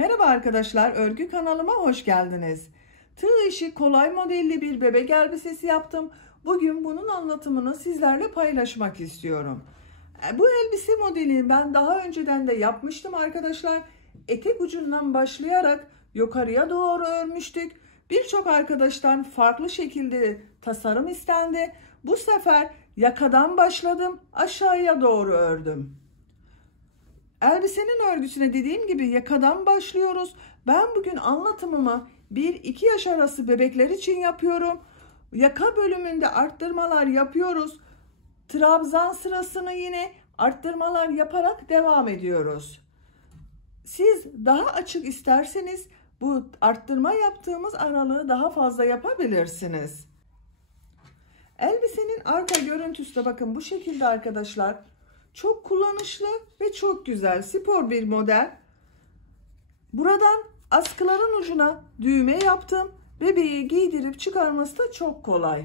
Merhaba arkadaşlar, örgü kanalıma hoş geldiniz. Tığ işi kolay modelli bir bebek elbisesi yaptım. Bugün bunun anlatımını sizlerle paylaşmak istiyorum. Bu elbise modelini ben daha önceden de yapmıştım arkadaşlar. Etek ucundan başlayarak yukarıya doğru örmüştük. Birçok arkadaştan farklı şekilde tasarım istendi. Bu sefer yakadan başladım, aşağıya doğru ördüm. Elbisenin örgüsüne dediğim gibi yakadan başlıyoruz. Ben bugün anlatımımı 1-2 yaş arası bebekler için yapıyorum. Yaka bölümünde arttırmalar yapıyoruz. Trabzan sırasını yine arttırmalar yaparak devam ediyoruz. Siz daha açık isterseniz bu arttırma yaptığımız aralığı daha fazla yapabilirsiniz. Elbisenin arka görüntüsü de bakın bu şekilde arkadaşlar. Çok kullanışlı ve çok güzel, spor bir model. Buradan askıların ucuna düğme yaptım. Bebeği giydirip çıkarması da çok kolay.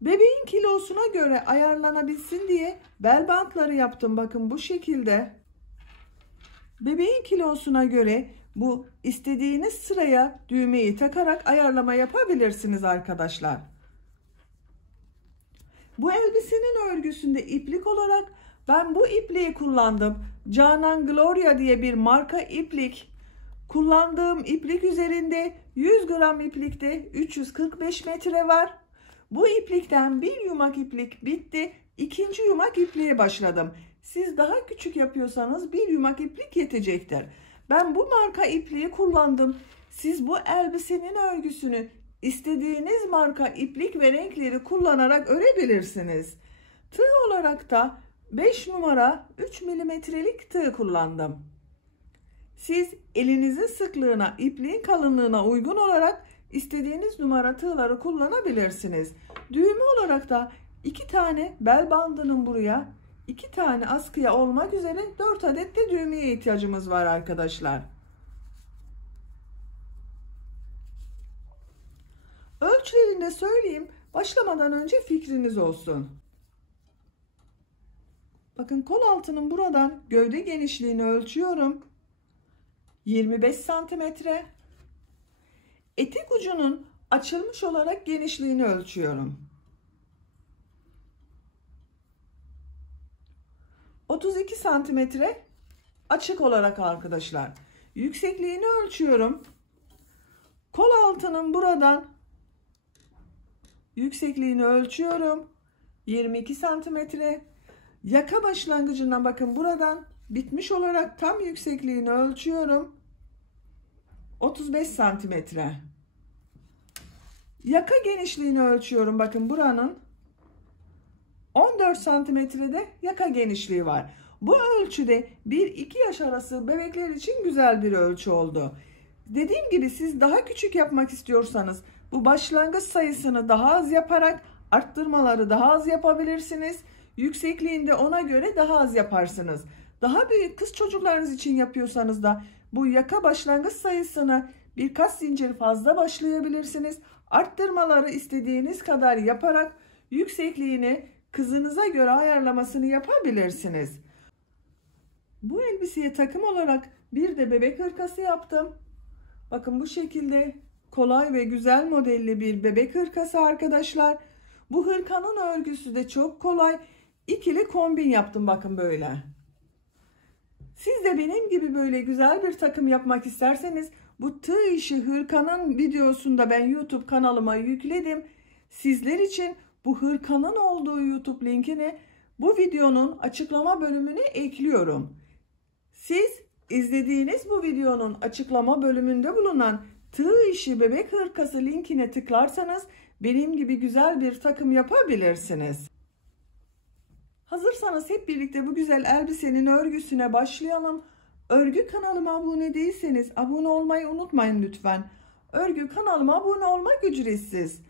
Bebeğin kilosuna göre ayarlanabilsin diye bel bantları yaptım. Bakın bu şekilde. Bebeğin kilosuna göre bu istediğiniz sıraya düğmeyi takarak ayarlama yapabilirsiniz arkadaşlar. Bu elbisenin örgüsünde iplik olarak ben bu ipliği kullandım. Canan Gloria diye bir marka iplik. Kullandığım iplik üzerinde 100 gram iplikte 345 metre var. Bu iplikten bir yumak iplik bitti. İkinci yumak ipliğe başladım. Siz daha küçük yapıyorsanız bir yumak iplik yetecektir. Ben bu marka ipliği kullandım. Siz bu elbisenin örgüsünü İstediğiniz marka iplik ve renkleri kullanarak örebilirsiniz. Tığ olarak da 5 numara 3 milimetrelik tığ kullandım. Siz elinizin sıklığına, ipliğin kalınlığına uygun olarak istediğiniz numara tığları kullanabilirsiniz. Düğme olarak da 2 tane bel bandının buraya, 2 tane askıya olmak üzere 4 adet de düğmeye ihtiyacımız var arkadaşlar. Ölçülerini de söyleyeyim. Başlamadan önce fikriniz olsun. Bakın kol altının buradan gövde genişliğini ölçüyorum. 25 santimetre. Etek ucunun açılmış olarak genişliğini ölçüyorum. 32 santimetre açık olarak arkadaşlar. Yüksekliğini ölçüyorum. Kol altının buradan yüksekliğini ölçüyorum. 22 santimetre. Yaka başlangıcından bakın buradan bitmiş olarak tam yüksekliğini ölçüyorum. 35 santimetre. Yaka genişliğini ölçüyorum. Bakın buranın 14 santimetrede yaka genişliği var. Bu ölçüde 1-2 yaş arası bebekler için güzel bir ölçü oldu. Dediğim gibi siz daha küçük yapmak istiyorsanız bu başlangıç sayısını daha az yaparak arttırmaları daha az yapabilirsiniz. Yüksekliğinde ona göre daha az yaparsınız. Daha büyük kız çocuklarınız için yapıyorsanız da bu yaka başlangıç sayısını birkaç zincir fazla başlayabilirsiniz. Arttırmaları istediğiniz kadar yaparak yüksekliğini kızınıza göre ayarlamasını yapabilirsiniz. Bu elbiseye takım olarak bir de bebek hırkası yaptım. Bakın bu şekilde kolay ve güzel modelli bir bebek hırkası arkadaşlar. Bu hırkanın örgüsü de çok kolay. İkili kombin yaptım bakın böyle. Siz de benim gibi böyle güzel bir takım yapmak isterseniz bu tığ işi hırkanın videosunu da ben YouTube kanalıma yükledim. Sizler için bu hırkanın olduğu YouTube linkini bu videonun açıklama bölümüne ekliyorum. Siz izlediğiniz bu videonun açıklama bölümünde bulunan tığ işi bebek hırkası linkine tıklarsanız benim gibi güzel bir takım yapabilirsiniz. Hazırsanız hep birlikte bu güzel elbisenin örgüsüne başlayalım. Örgü kanalıma abone değilseniz abone olmayı unutmayın lütfen. Örgü kanalıma abone olmak ücretsiz.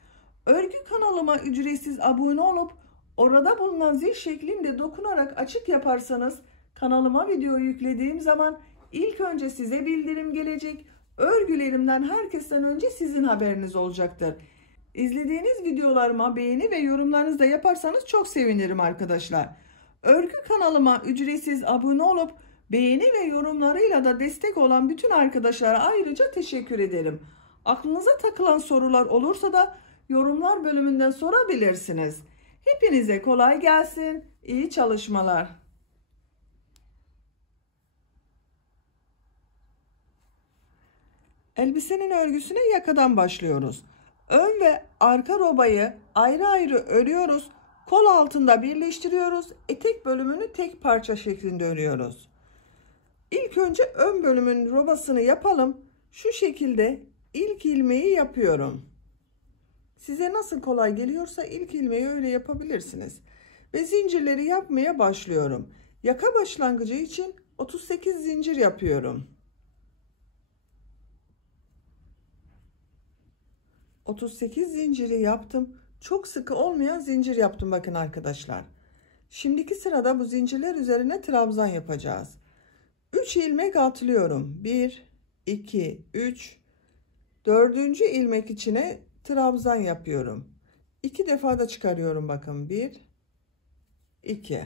Örgü kanalıma ücretsiz abone olup orada bulunan zil şeklinde dokunarak açık yaparsanız kanalıma video yüklediğim zaman ilk önce size bildirim gelecek. Örgülerimden herkesten önce sizin haberiniz olacaktır. İzlediğiniz videolarıma beğeni ve yorumlarınızı da yaparsanız çok sevinirim arkadaşlar. Örgü kanalıma ücretsiz abone olup Beğeni ve yorumlarıyla da destek olan bütün arkadaşlara ayrıca teşekkür ederim. Aklınıza takılan sorular olursa da yorumlar bölümünden sorabilirsiniz. Hepinize kolay gelsin. İyi çalışmalar. Elbisenin örgüsüne yakadan başlıyoruz. Ön ve arka robayı ayrı ayrı örüyoruz. Kol altında birleştiriyoruz. Etek bölümünü tek parça şeklinde örüyoruz. İlk önce ön bölümün robasını yapalım. Şu şekilde ilk ilmeği yapıyorum. Size nasıl kolay geliyorsa ilk ilmeği öyle yapabilirsiniz. Ve zincirleri yapmaya başlıyorum. Yaka başlangıcı için 38 zincir yapıyorum. 38 zinciri yaptım. Çok sıkı olmayan zincir yaptım bakın arkadaşlar. Şimdiki sırada bu zincirler üzerine trabzan yapacağız. 3 ilmek atlıyorum. 1, 2, 3. 4. ilmek içine trabzan yapıyorum. 2 defa da çıkarıyorum bakın. 1, 2.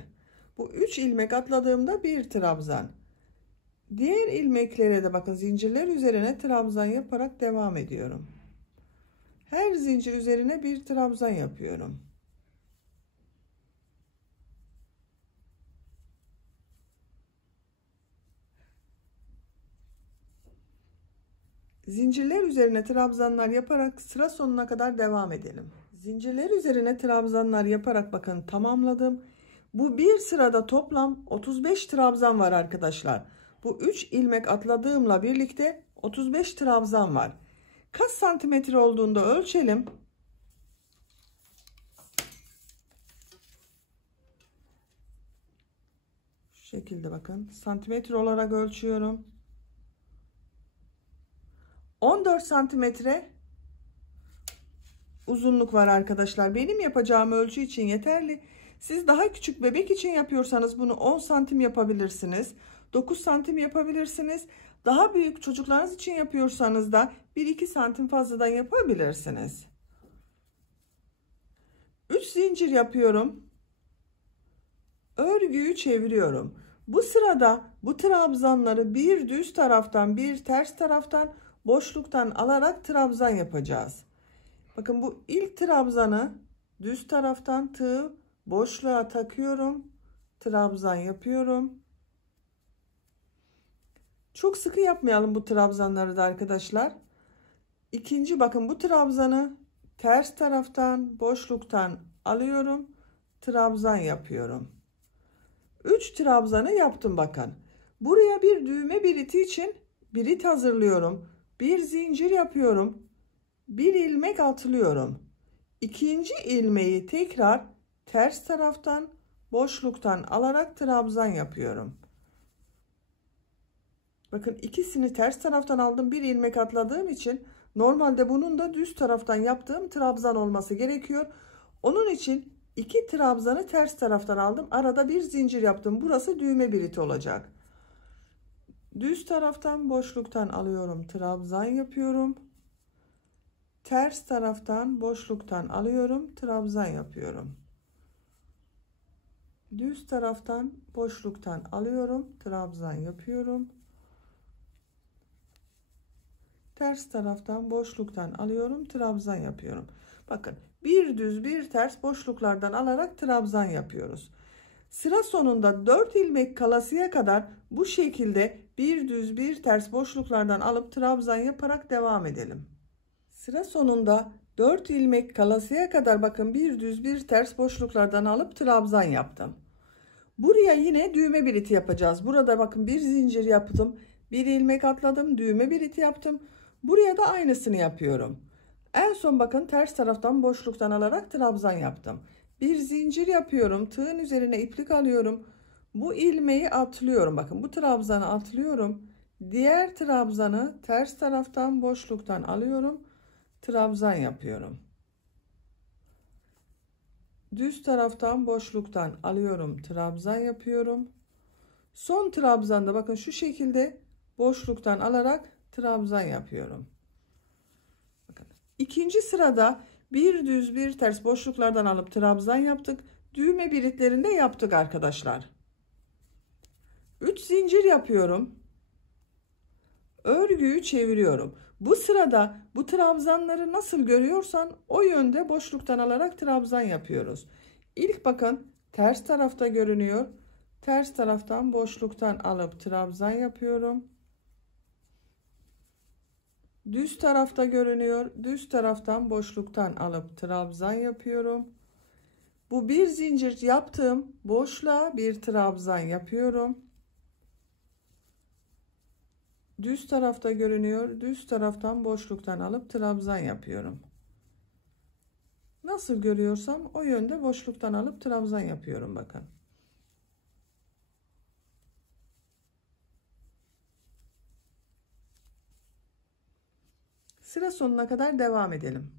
Bu 3 ilmek atladığımda bir trabzan. Diğer ilmeklere de bakın zincirler üzerine trabzan yaparak devam ediyorum. Her zincir üzerine bir trabzan yapıyorum. Zincirler üzerine trabzanlar yaparak sıra sonuna kadar devam edelim. Zincirler üzerine trabzanlar yaparak bakın tamamladım. Bu bir sırada toplam 35 trabzan var arkadaşlar. Bu 3 ilmek atladığımla birlikte 35 trabzan var. Kaç santimetre olduğunda ölçelim. Şu şekilde bakın santimetre olarak ölçüyorum. 14 santimetre uzunluk var arkadaşlar. Benim yapacağım ölçü için yeterli. Siz daha küçük bebek için yapıyorsanız bunu 10 santim yapabilirsiniz. 9 santim yapabilirsiniz. Daha büyük çocuklarınız için yapıyorsanız da 1-2 santim fazladan yapabilirsiniz. 3 zincir yapıyorum. Örgüyü çeviriyorum. Bu sırada bu trabzanları bir düz taraftan bir ters taraftan boşluktan alarak trabzan yapacağız. Bakın bu ilk trabzanı düz taraftan tığ boşluğa takıyorum. Trabzan yapıyorum. Çok sıkı yapmayalım bu trabzanları da arkadaşlar. İkinci bakın bu trabzanı ters taraftan boşluktan alıyorum. Trabzan yapıyorum. 3 trabzanı yaptım bakın. Buraya bir düğme biriti için birit hazırlıyorum. Bir zincir yapıyorum. Bir ilmek atlıyorum. İkinci ilmeği tekrar ters taraftan boşluktan alarak trabzan yapıyorum. Bakın ikisini ters taraftan aldım. Bir ilmek atladığım için normalde bunun da düz taraftan yaptığım trabzan olması gerekiyor. Onun için 2 trabzanı ters taraftan aldım. Arada bir zincir yaptım. Burası düğme biriti olacak. Düz taraftan boşluktan alıyorum. Trabzan yapıyorum. Ters taraftan boşluktan alıyorum. Trabzan yapıyorum. Düz taraftan boşluktan alıyorum. Trabzan yapıyorum. Ters taraftan boşluktan alıyorum. Trabzan yapıyorum. Bakın bir düz bir ters boşluklardan alarak trabzan yapıyoruz. Sıra sonunda 4 ilmek kalasıya kadar bu şekilde bir düz bir ters boşluklardan alıp trabzan yaparak devam edelim. Sıra sonunda 4 ilmek kalasıya kadar bakın bir düz bir ters boşluklardan alıp trabzan yaptım. Buraya yine düğme biriti yapacağız. Burada bakın bir zincir yaptım. Bir ilmek atladım. Düğme biriti yaptım. Buraya da aynısını yapıyorum. En son bakın ters taraftan boşluktan alarak trabzan yaptım. Bir zincir yapıyorum. Tığın üzerine iplik alıyorum. Bu ilmeği atlıyorum. Bakın bu trabzanı atlıyorum. Diğer trabzanı ters taraftan boşluktan alıyorum. Trabzan yapıyorum. Düz taraftan boşluktan alıyorum. Trabzan yapıyorum. Son trabzanda bakın şu şekilde boşluktan alarak trabzan yapıyorum. Bakın ikinci sırada bir düz bir ters boşluklardan alıp trabzan yaptık. Düğme biritlerinde yaptık arkadaşlar. 3 zincir yapıyorum. Örgüyü çeviriyorum. Bu sırada bu trabzanları nasıl görüyorsan o yönde boşluktan alarak trabzan yapıyoruz. İlk bakın ters tarafta görünüyor. Ters taraftan boşluktan alıp trabzan yapıyorum. Düz tarafta görünüyor. Düz taraftan boşluktan alıp trabzan yapıyorum. Bu bir zincir yaptığım boşluğa bir trabzan yapıyorum. Düz tarafta görünüyor. Düz taraftan boşluktan alıp trabzan yapıyorum. Nasıl görüyorsam o yönde boşluktan alıp trabzan yapıyorum bakın. Sıra sonuna kadar devam edelim.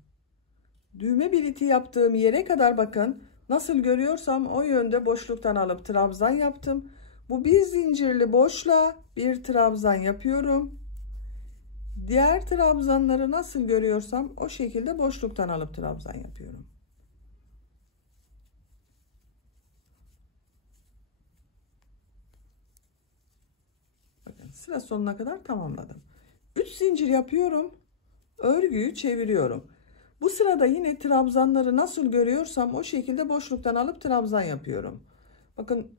Düğme biliti yaptığım yere kadar bakın. Nasıl görüyorsam o yönde boşluktan alıp trabzan yaptım. Bu bir zincirli boşluğa bir trabzan yapıyorum. Diğer trabzanları nasıl görüyorsam o şekilde boşluktan alıp trabzan yapıyorum. Bakın sıra sonuna kadar tamamladım. 3 zincir yapıyorum. Örgüyü çeviriyorum. Bu sırada yine trabzanları nasıl görüyorsam o şekilde boşluktan alıp trabzan yapıyorum. Bakın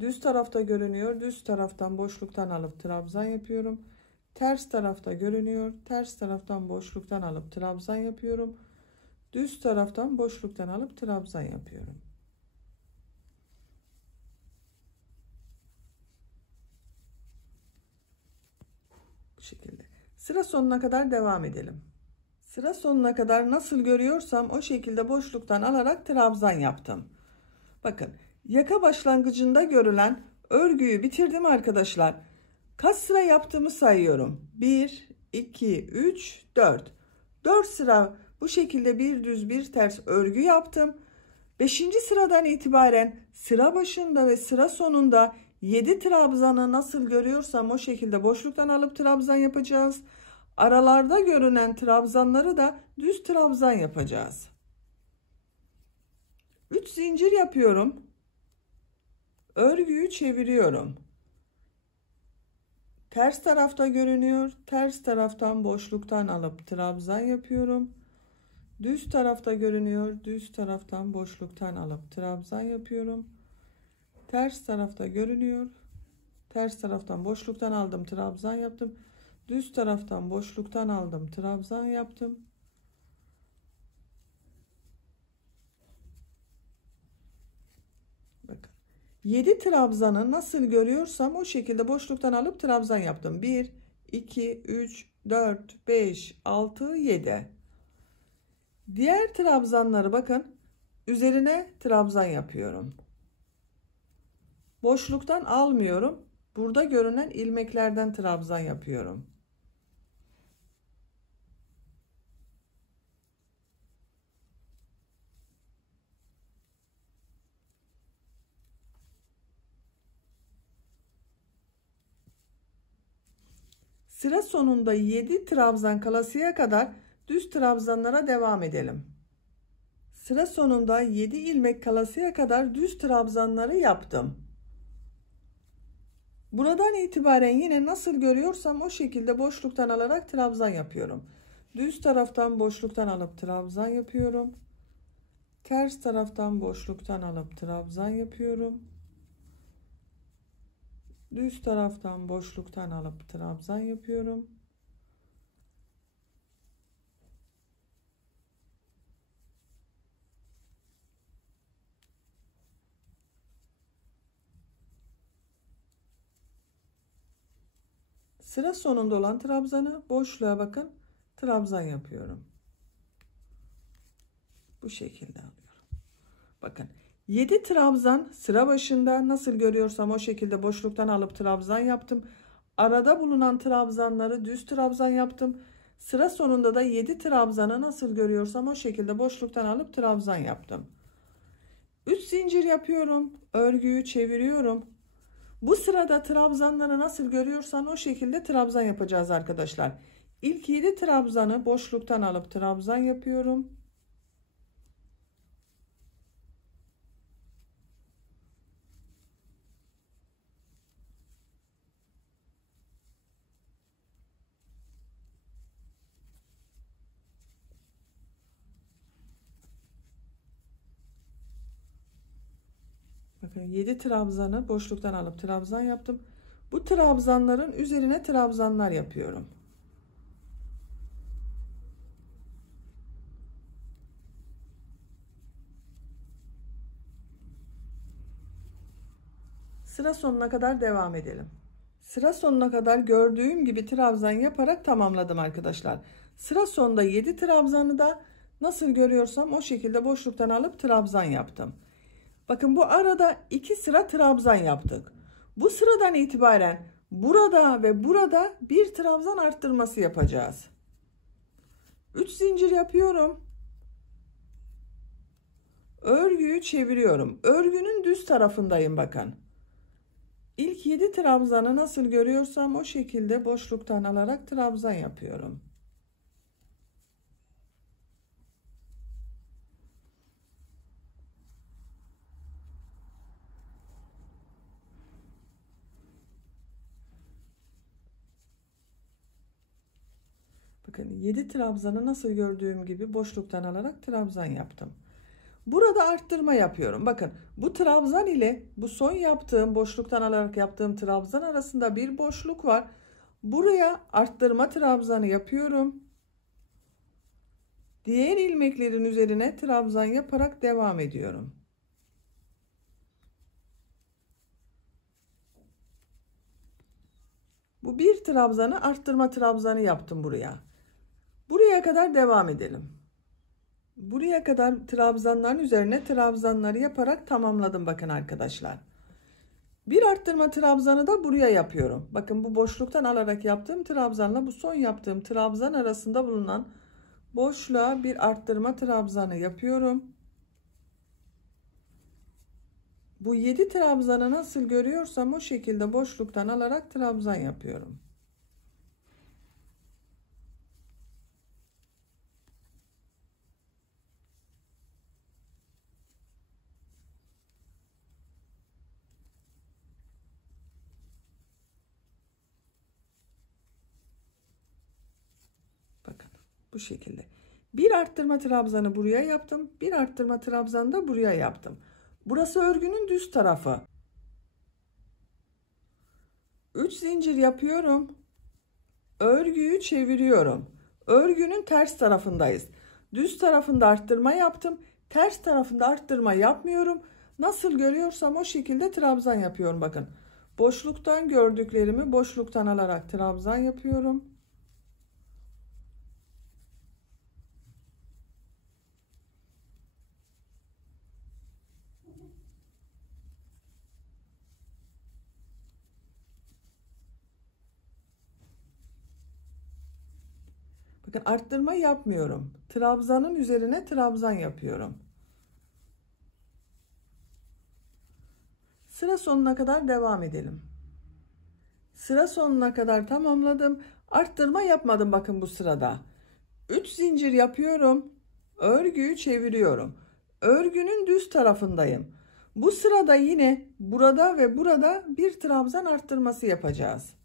düz tarafta görünüyor. Düz taraftan boşluktan alıp trabzan yapıyorum. Ters tarafta görünüyor. Ters taraftan boşluktan alıp trabzan yapıyorum. Düz taraftan boşluktan alıp trabzan yapıyorum. Bu şekilde. Sıra sonuna kadar devam edelim. Sıra sonuna kadar nasıl görüyorsam o şekilde boşluktan alarak trabzan yaptım. Bakın yaka başlangıcında görülen örgüyü bitirdim arkadaşlar. Kaç sıra yaptığımı sayıyorum. 1, 2, 3, 4. 4 sıra bu şekilde bir düz bir ters örgü yaptım. 5. sıradan itibaren sıra başında ve sıra sonunda 7 trabzanı nasıl görüyorsam o şekilde boşluktan alıp trabzan yapacağız. Aralarda görünen trabzanları da düz trabzan yapacağız. 3 zincir yapıyorum. Örgüyü çeviriyorum. Ters tarafta görünüyor. Ters taraftan boşluktan alıp trabzan yapıyorum. Düz tarafta görünüyor. Düz taraftan boşluktan alıp trabzan yapıyorum. Ters tarafta görünüyor. Ters taraftan boşluktan aldım, trabzan yaptım. Düz taraftan boşluktan aldım, trabzan yaptım. Bakın. 7 trabzanı nasıl görüyorsam o şekilde boşluktan alıp trabzan yaptım. 1, 2, 3, 4, 5, 6, 7. Diğer trabzanları bakın üzerine trabzan yapıyorum. Boşluktan almıyorum. Burada görünen ilmeklerden trabzan yapıyorum. Sıra sonunda 7 trabzan kalasıya kadar düz trabzanlara devam edelim. Sıra sonunda 7 ilmek kalasıya kadar düz trabzanları yaptım. Buradan itibaren yine nasıl görüyorsam o şekilde boşluktan alarak trabzan yapıyorum. Düz taraftan boşluktan alıp trabzan yapıyorum. Ters taraftan boşluktan alıp trabzan yapıyorum. Düz taraftan boşluktan alıp trabzan yapıyorum. Sıra sonunda olan trabzanı boşluğa bakın trabzan yapıyorum. Bu şekilde alıyorum. Bakın 7 trabzan sıra başında nasıl görüyorsam o şekilde boşluktan alıp trabzan yaptım. Arada bulunan trabzanları düz trabzan yaptım. Sıra sonunda da 7 trabzanı nasıl görüyorsam o şekilde boşluktan alıp trabzan yaptım. 3 zincir yapıyorum. Örgüyü çeviriyorum. Bu sırada trabzanları nasıl görüyorsan o şekilde trabzan yapacağız arkadaşlar. İlk 7 trabzanı boşluktan alıp trabzan yapıyorum. Bakın 7 trabzanı boşluktan alıp trabzan yaptım. Bu trabzanların üzerine trabzanlar yapıyorum. Sıra sonuna kadar devam edelim. Sıra sonuna kadar gördüğüm gibi trabzan yaparak tamamladım arkadaşlar. Sıra sonunda 7 trabzanı da nasıl görüyorsam o şekilde boşluktan alıp trabzan yaptım. Bakın bu arada 2 sıra trabzan yaptık. Bu sıradan itibaren burada ve burada bir trabzan arttırması yapacağız. 3 zincir yapıyorum. Örgüyü çeviriyorum. Örgünün düz tarafındayım bakın. İlk 7 trabzanı nasıl görüyorsam o şekilde boşluktan alarak trabzan yapıyorum. Bakın 7 trabzanı nasıl gördüğüm gibi boşluktan alarak trabzan yaptım. Burada arttırma yapıyorum. Bakın bu trabzan ile bu son yaptığım boşluktan alarak yaptığım trabzan arasında bir boşluk var. Buraya arttırma trabzanı yapıyorum. Diğer ilmeklerin üzerine trabzan yaparak devam ediyorum. Bu bir trabzanı arttırma trabzanı yaptım buraya. Buraya kadar devam edelim. Buraya kadar trabzanların üzerine trabzanları yaparak tamamladım bakın arkadaşlar. Bir arttırma trabzanı da buraya yapıyorum. Bakın bu boşluktan alarak yaptığım trabzanla bu son yaptığım trabzan arasında bulunan boşluğa bir arttırma trabzanı yapıyorum. Bu 7 trabzanı nasıl görüyorsam o şekilde boşluktan alarak trabzan yapıyorum. Bakın bu şekilde. Bir arttırma trabzanı buraya yaptım. Bir arttırma trabzanı da buraya yaptım. Burası örgünün düz tarafı. 3 zincir yapıyorum. Örgüyü çeviriyorum. Örgünün ters tarafındayız. Düz tarafında arttırma yaptım. Ters tarafında arttırma yapmıyorum. Nasıl görüyorsam o şekilde trabzan yapıyorum bakın. Boşluktan gördüklerimi boşluktan alarak trabzan yapıyorum. Bakın arttırma yapmıyorum. Trabzanın üzerine trabzan yapıyorum. Sıra sonuna kadar devam edelim. Sıra sonuna kadar tamamladım. Arttırma yapmadım bakın bu sırada. 3 zincir yapıyorum. Örgüyü çeviriyorum. Örgünün düz tarafındayım. Bu sırada yine burada ve burada bir trabzan arttırması yapacağız.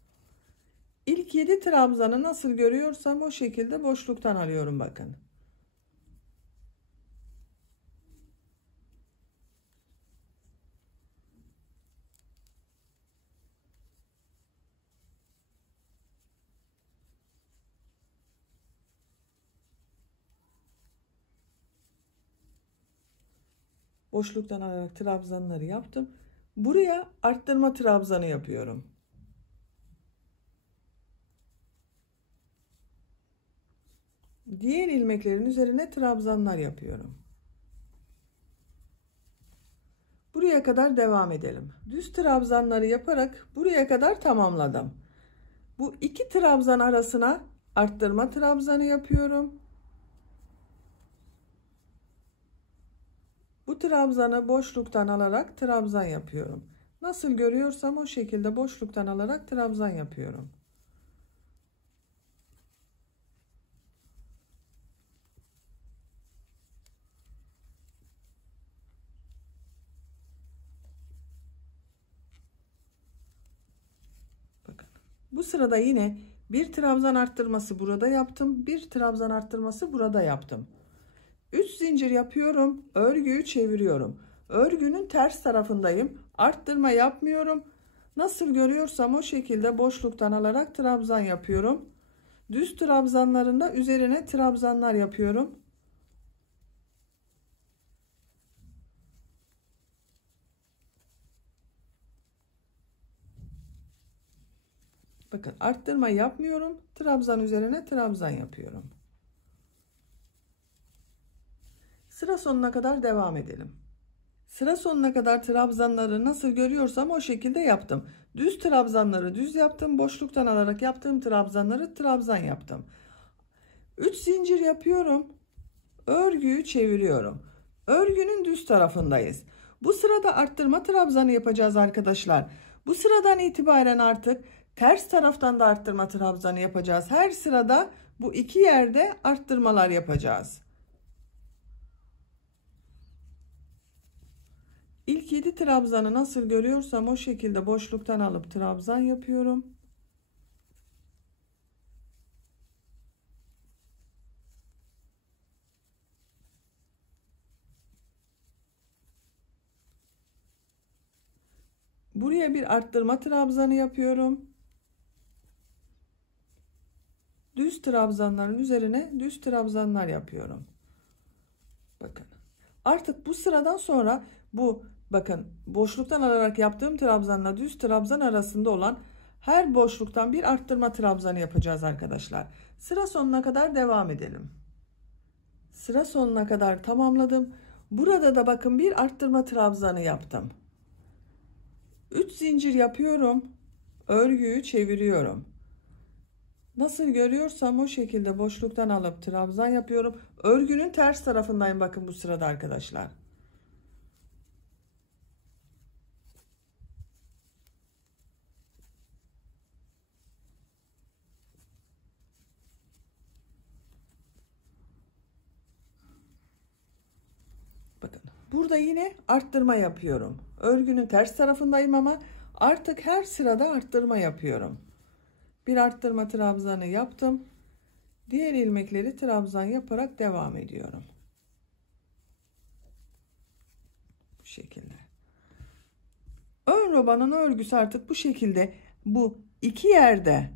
İlk 7 trabzanı nasıl görüyorsam o şekilde boşluktan alıyorum bakın. Boşluktan alarak trabzanları yaptım. Buraya arttırma trabzanı yapıyorum. Diğer ilmeklerin üzerine trabzanlar yapıyorum. Buraya kadar devam edelim. Düz trabzanları yaparak buraya kadar tamamladım. Bu iki trabzan arasına arttırma trabzanı yapıyorum. Bu trabzanı boşluktan alarak trabzan yapıyorum. Nasıl görüyorsam o şekilde boşluktan alarak trabzan yapıyorum. Bakın. Bu sırada yine bir trabzan arttırması burada yaptım. Bir trabzan arttırması burada yaptım. 3 zincir yapıyorum. Örgüyü çeviriyorum. Örgünün ters tarafındayım. Arttırma yapmıyorum. Nasıl görüyorsam o şekilde boşluktan alarak trabzan yapıyorum. Düz trabzanlarında üzerine trabzanlar yapıyorum. Bakın arttırma yapmıyorum. Trabzan üzerine trabzan yapıyorum. Sıra sonuna kadar devam edelim. Sıra sonuna kadar trabzanları nasıl görüyorsam o şekilde yaptım. Düz trabzanları düz yaptım. Boşluktan alarak yaptığım trabzanları trabzan yaptım. 3 zincir yapıyorum. Örgüyü çeviriyorum. Örgünün düz tarafındayız. Bu sırada arttırma trabzanı yapacağız arkadaşlar. Bu sıradan itibaren artık ters taraftan da arttırma trabzanı yapacağız. Her sırada bu iki yerde arttırmalar yapacağız. İlk 7 trabzanı nasıl görüyorsam o şekilde boşluktan alıp trabzan yapıyorum. Buraya bir arttırma trabzanı yapıyorum. Düz trabzanların üzerine düz trabzanlar yapıyorum. Bakın. Artık bu sıradan sonra bakın boşluktan alarak yaptığım trabzanla düz trabzan arasında olan her boşluktan bir arttırma trabzanı yapacağız arkadaşlar. Sıra sonuna kadar devam edelim. Sıra sonuna kadar tamamladım. Burada da bakın bir arttırma trabzanı yaptım. 3 zincir yapıyorum. Örgüyü çeviriyorum. Nasıl görüyorsam o şekilde boşluktan alıp trabzan yapıyorum. Örgünün ters tarafındayım bakın bu sırada arkadaşlar. Bakın burada yine arttırma yapıyorum. Örgünün ters tarafındayım ama artık her sırada arttırma yapıyorum. Bir arttırma trabzanı yaptım. Diğer ilmekleri trabzan yaparak devam ediyorum. Bu şekilde. Ön robanın örgüsü artık bu şekilde bu iki yerde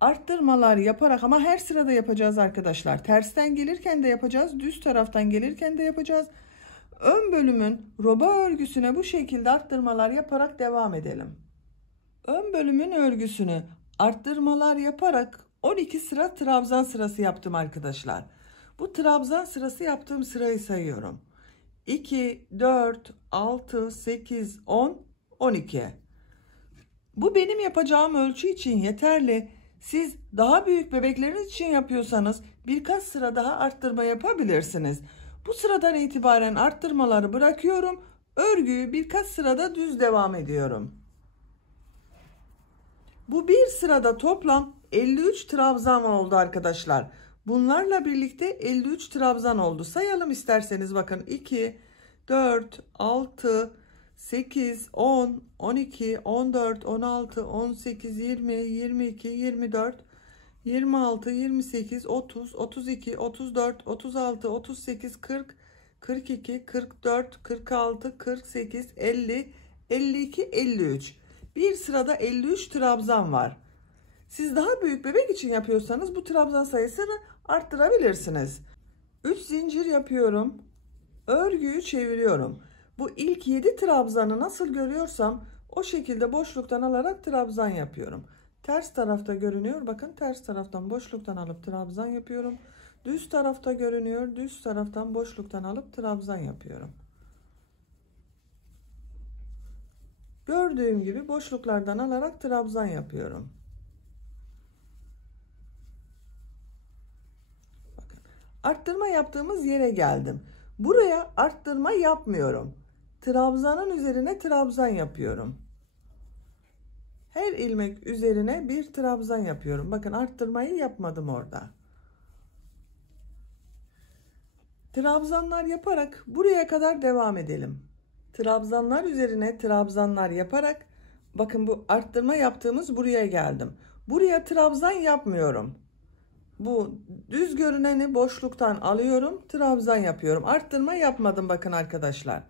arttırmalar yaparak ama her sırada yapacağız arkadaşlar. Tersten gelirken de yapacağız. Düz taraftan gelirken de yapacağız. Ön bölümün roba örgüsüne bu şekilde arttırmalar yaparak devam edelim. Ön bölümün örgüsünü arttırmalar yaparak 12 sıra trabzan sırası yaptım arkadaşlar. Bu trabzan sırası yaptığım sırayı sayıyorum. 2, 4, 6, 8, 10, 12. Bu benim yapacağım ölçü için yeterli. Siz daha büyük bebekleriniz için yapıyorsanız birkaç sıra daha arttırma yapabilirsiniz. Bu sıradan itibaren arttırmaları bırakıyorum. Örgüyü birkaç sırada düz devam ediyorum. Bu bir sırada toplam 53 trabzan oldu arkadaşlar. Bunlarla birlikte 53 trabzan oldu. Sayalım isterseniz bakın 2, 4, 6, 8, 10, 12, 14, 16, 18, 20, 22, 24, 26, 28, 30, 32, 34, 36, 38, 40, 42, 44, 46, 48, 50, 52, 53. Bir sırada 53 trabzan var. Siz daha büyük bebek için yapıyorsanız bu trabzan sayısını arttırabilirsiniz. 3 zincir yapıyorum. Örgüyü çeviriyorum. Bu ilk 7 trabzanı nasıl görüyorsam o şekilde boşluktan alarak trabzan yapıyorum. Ters tarafta görünüyor. Bakın ters taraftan boşluktan alıp trabzan yapıyorum. Düz tarafta görünüyor. Düz taraftan boşluktan alıp trabzan yapıyorum. Gördüğüm gibi boşluklardan alarak trabzan yapıyorum. Bakın, arttırma yaptığımız yere geldim. Buraya arttırma yapmıyorum. Trabzanın üzerine trabzan yapıyorum. Her ilmek üzerine bir trabzan yapıyorum. Bakın arttırmayı yapmadım orada. Trabzanlar yaparak buraya kadar devam edelim. Trabzanlar üzerine trabzanlar yaparak bakın bu arttırma yaptığımız buraya geldim. Buraya trabzan yapmıyorum. Bu düz görüneni boşluktan alıyorum, trabzan yapıyorum. Arttırma yapmadım bakın arkadaşlar.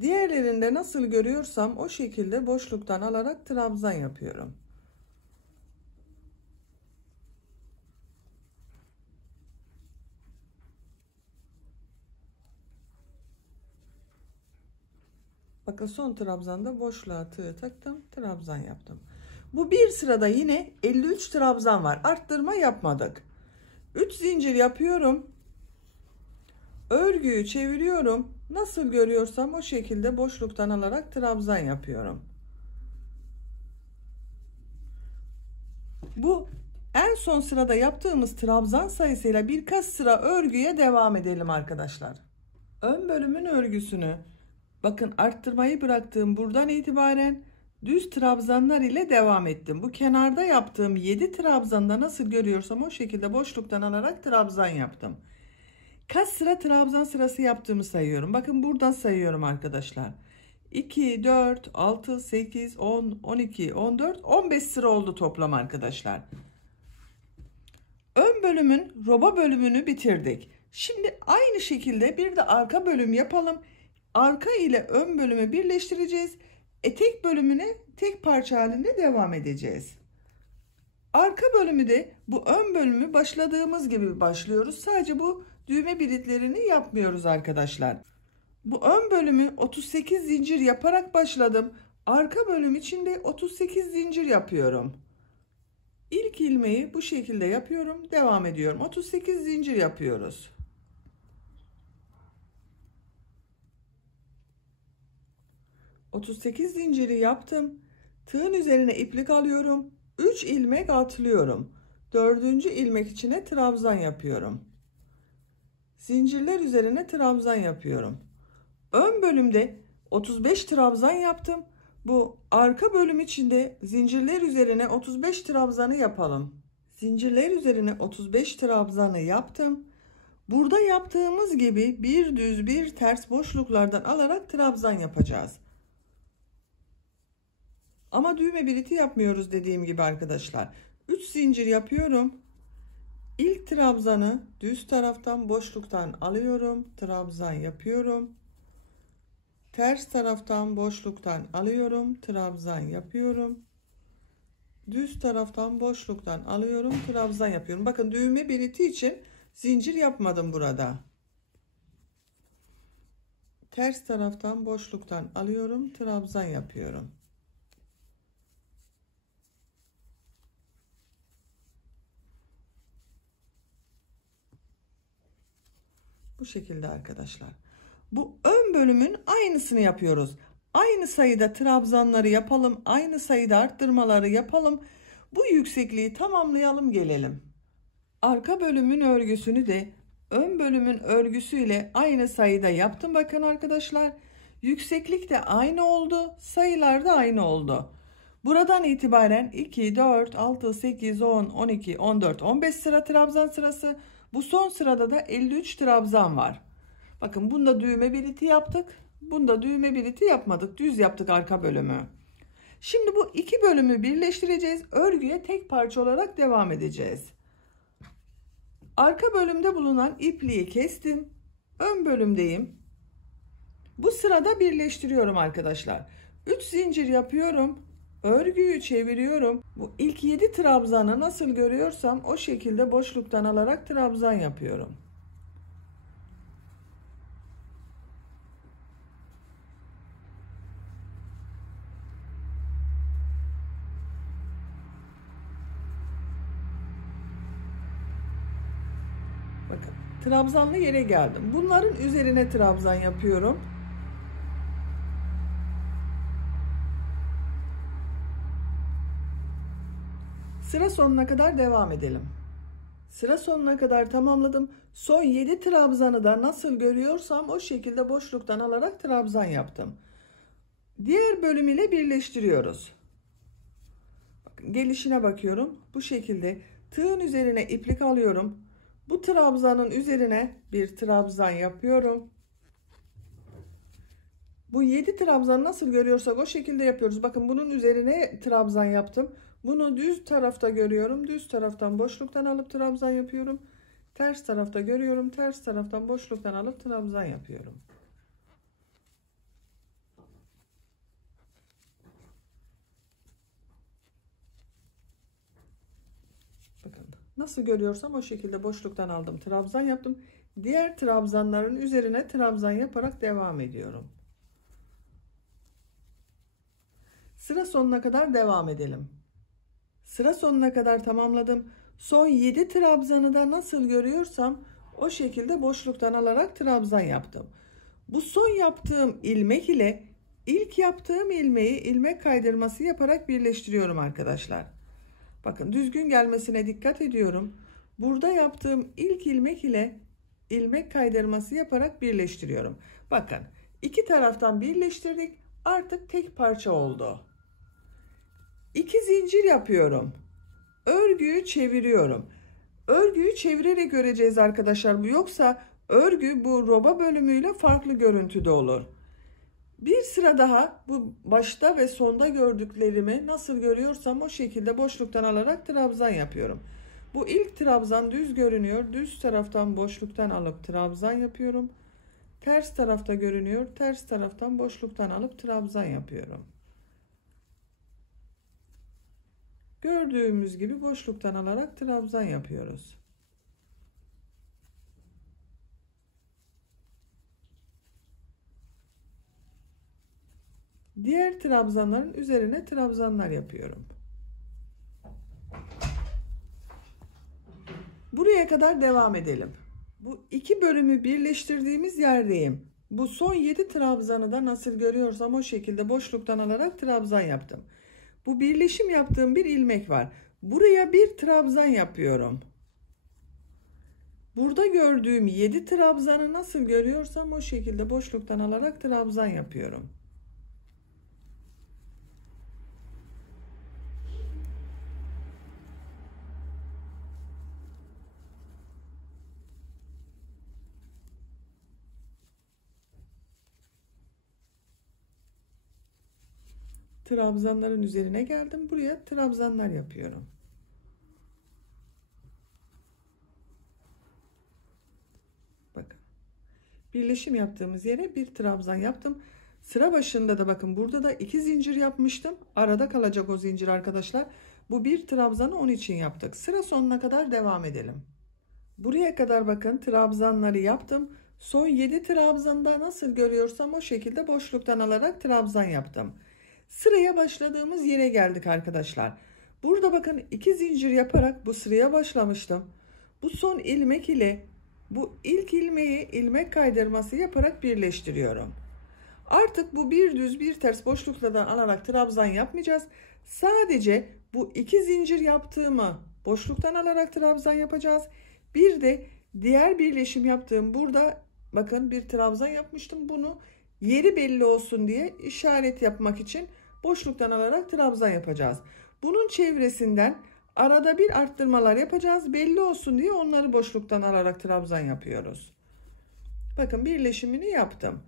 Diğerlerinde nasıl görüyorsam o şekilde boşluktan alarak trabzan yapıyorum. Bakın son trabzanda boşluğa tığ taktım, trabzan yaptım. Bu bir sırada yine 53 trabzan var. Arttırma yapmadık. 3 zincir yapıyorum. Örgüyü çeviriyorum. Nasıl görüyorsam o şekilde boşluktan alarak trabzan yapıyorum. Bu en son sırada yaptığımız trabzan sayısıyla birkaç sıra örgüye devam edelim arkadaşlar. Ön bölümün örgüsünü bakın arttırmayı bıraktığım buradan itibaren düz trabzanlar ile devam ettim. Bu kenarda yaptığım 7 trabzanda nasıl görüyorsam o şekilde boşluktan alarak trabzan yaptım. Kaç sıra trabzan sırası yaptığımı sayıyorum. Bakın buradan sayıyorum arkadaşlar. 2, 4, 6, 8, 10, 12, 14, 15 sıra oldu toplam arkadaşlar. Ön bölümün roba bölümünü bitirdik. Şimdi aynı şekilde bir de arka bölüm yapalım. Arka ile ön bölümü birleştireceğiz. Etek bölümüne tek parça halinde devam edeceğiz. Arka bölümü de bu ön bölümü başladığımız gibi başlıyoruz. Sadece bu düğme bilitlerini yapmıyoruz arkadaşlar. Bu ön bölümü 38 zincir yaparak başladım. Arka bölüm için de 38 zincir yapıyorum. İlk ilmeği bu şekilde yapıyorum. Devam ediyorum. 38 zincir yapıyoruz. ...38 zinciri yaptım. Tığın üzerine iplik alıyorum. 3 ilmek atlıyorum. 4. ilmek içine trabzan yapıyorum. Zincirler üzerine trabzan yapıyorum. Ön bölümde 35 trabzan yaptım. Bu arka bölüm içinde zincirler üzerine 35 trabzanı yapalım. Zincirler üzerine 35 trabzanı yaptım. Burada yaptığımız gibi bir düz bir ters boşluklardan alarak trabzan yapacağız. Ama düğme biliti yapmıyoruz dediğim gibi arkadaşlar. 3 zincir yapıyorum. İlk trabzanı düz taraftan boşluktan alıyorum. Trabzan yapıyorum. Ters taraftan boşluktan alıyorum. Trabzan yapıyorum. Düz taraftan boşluktan alıyorum. Trabzan yapıyorum. Bakın düğme biliti için zincir yapmadım burada. Ters taraftan boşluktan alıyorum. Trabzan yapıyorum. Bu şekilde arkadaşlar. Bu ön bölümün aynısını yapıyoruz. Aynı sayıda trabzanları yapalım. Aynı sayıda arttırmaları yapalım. Bu yüksekliği tamamlayalım gelelim. Arka bölümün örgüsünü de ön bölümün örgüsüyle aynı sayıda yaptım. Bakın arkadaşlar. Yükseklik de aynı oldu. Sayılar da aynı oldu. Buradan itibaren 2, 4, 6, 8, 10, 12, 14, 15 sıra trabzan sırası. Bu son sırada da 53 trabzan var. Bakın bunda düğme biliti yaptık. Bunda düğme biliti yapmadık. Düz yaptık arka bölümü. Şimdi bu iki bölümü birleştireceğiz. Örgüye tek parça olarak devam edeceğiz. Arka bölümde bulunan ipliği kestim. Ön bölümdeyim. Bu sırada birleştiriyorum arkadaşlar. 3 zincir yapıyorum. Örgüyü çeviriyorum. Bu ilk 7 trabzanı nasıl görüyorsam o şekilde boşluktan alarak trabzan yapıyorum. Bakın trabzanlı yere geldim. Bunların üzerine trabzan yapıyorum. Sıra sonuna kadar devam edelim. Sıra sonuna kadar tamamladım. Son 7 trabzanı da nasıl görüyorsam o şekilde boşluktan alarak trabzan yaptım. Diğer bölüm ile birleştiriyoruz. Bakın gelişine bakıyorum. Bu şekilde tığın üzerine iplik alıyorum. Bu trabzanın üzerine bir trabzan yapıyorum. Bu 7 trabzan nasıl görüyorsak o şekilde yapıyoruz. Bakın bunun üzerine trabzan yaptım. Bunu düz tarafta görüyorum. Düz taraftan boşluktan alıp trabzan yapıyorum. Ters tarafta görüyorum. Ters taraftan boşluktan alıp trabzan yapıyorum. Nasıl görüyorsam o şekilde boşluktan aldım, trabzan yaptım. Diğer trabzanların üzerine trabzan yaparak devam ediyorum. Sıra sonuna kadar devam edelim. Sıra sonuna kadar tamamladım. Son 7 trabzanı da nasıl görüyorsam o şekilde boşluktan alarak trabzan yaptım. Bu son yaptığım ilmek ile ilk yaptığım ilmeği ilmek kaydırması yaparak birleştiriyorum arkadaşlar. Bakın düzgün gelmesine dikkat ediyorum. Burada yaptığım ilk ilmek ile ilmek kaydırması yaparak birleştiriyorum. Bakın iki taraftan birleştirdik. Artık tek parça oldu. 2 zincir yapıyorum. Örgüyü çeviriyorum. Örgüyü çevirerek öreceğiz arkadaşlar. Bu yoksa örgü bu roba bölümüyle farklı görüntüde olur. Bir sıra daha bu başta ve sonda gördüklerimi nasıl görüyorsam o şekilde boşluktan alarak trabzan yapıyorum. Bu ilk trabzan düz görünüyor. Düz taraftan boşluktan alıp trabzan yapıyorum. Ters tarafta görünüyor. Ters taraftan boşluktan alıp trabzan yapıyorum. Gördüğümüz gibi boşluktan alarak trabzan yapıyoruz. Diğer trabzanların üzerine trabzanlar yapıyorum. Buraya kadar devam edelim. Bu iki bölümü birleştirdiğimiz yerdeyim. Bu son 7 trabzanı da nasıl görüyorsam o şekilde boşluktan alarak trabzan yaptım. Bu birleşim yaptığım bir ilmek var. Buraya bir trabzan yapıyorum. Burada gördüğüm 7 trabzanı nasıl görüyorsam o şekilde boşluktan alarak trabzan yapıyorum. Trabzanların üzerine geldim. Buraya trabzanlar yapıyorum. Bakın. Birleşim yaptığımız yere bir trabzan yaptım. Sıra başında da bakın burada da 2 zincir yapmıştım. Arada kalacak o zincir arkadaşlar. Bu bir trabzanı onun için yaptık. Sıra sonuna kadar devam edelim. Buraya kadar bakın trabzanları yaptım. Son 7 trabzanda nasıl görüyorsam o şekilde boşluktan alarak trabzan yaptım. Sıraya başladığımız yere geldik arkadaşlar. Burada bakın 2 zincir yaparak bu sıraya başlamıştım. Bu son ilmek ile bu ilk ilmeği ilmek kaydırması yaparak birleştiriyorum. Artık bu bir düz bir ters boşluklardan alarak trabzan yapmayacağız. Sadece bu 2 zincir yaptığımı boşluktan alarak trabzan yapacağız. Bir de diğer birleşim yaptığım burada bakın bir trabzan yapmıştım. Bunu yeri belli olsun diye işaret yapmak için boşluktan alarak trabzan yapacağız. Bunun çevresinden arada bir arttırmalar yapacağız. Belli olsun diye onları boşluktan alarak trabzan yapıyoruz. Bakın birleşimini yaptım.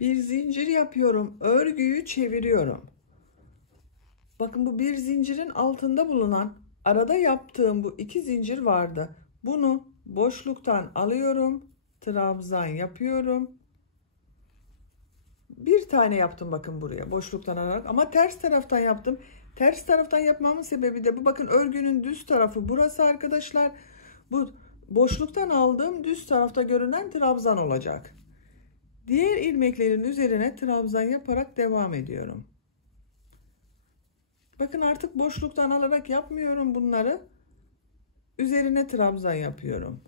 Bir zincir yapıyorum. Örgüyü çeviriyorum. Bakın bu bir zincirin altında bulunan arada yaptığım bu 2 zincir vardı. Bunu boşluktan alıyorum. Trabzan yapıyorum. Bir tane yaptım bakın buraya boşluktan alarak ama ters taraftan yaptım. Ters taraftan yapmamın sebebi de bu, bakın örgünün düz tarafı burası arkadaşlar. Bu boşluktan aldığım düz tarafta görünen trabzan olacak. Diğer ilmeklerin üzerine trabzan yaparak devam ediyorum. Bakın artık boşluktan alarak yapmıyorum bunları. Üzerine trabzan yapıyorum.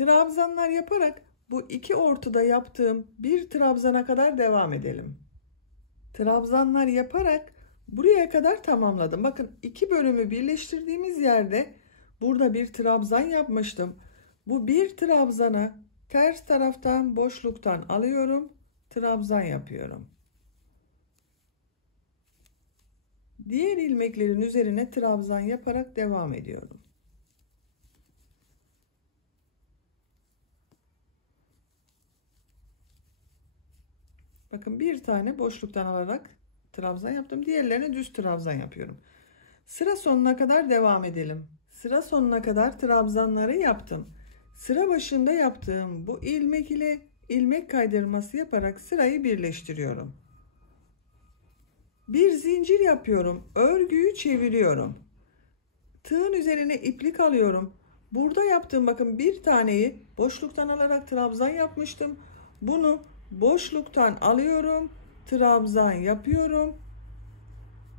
Trabzanlar yaparak bu iki ortada yaptığım bir trabzana kadar devam edelim. Trabzanlar yaparak buraya kadar tamamladım. Bakın iki bölümü birleştirdiğimiz yerde burada bir trabzan yapmıştım. Bu bir trabzana ters taraftan boşluktan alıyorum. Trabzan yapıyorum. Diğer ilmeklerin üzerine trabzan yaparak devam ediyorum. Bakın bir tane boşluktan alarak trabzan yaptım. Diğerlerine düz trabzan yapıyorum. Sıra sonuna kadar devam edelim. Sıra sonuna kadar trabzanları yaptım. Sıra başında yaptığım bu ilmek ile ilmek kaydırması yaparak sırayı birleştiriyorum. Bir zincir yapıyorum. Örgüyü çeviriyorum. Tığın üzerine iplik alıyorum. Burada yaptığım bakın bir taneyi boşluktan alarak trabzan yapmıştım. Bunu boşluktan alıyorum. Trabzan yapıyorum.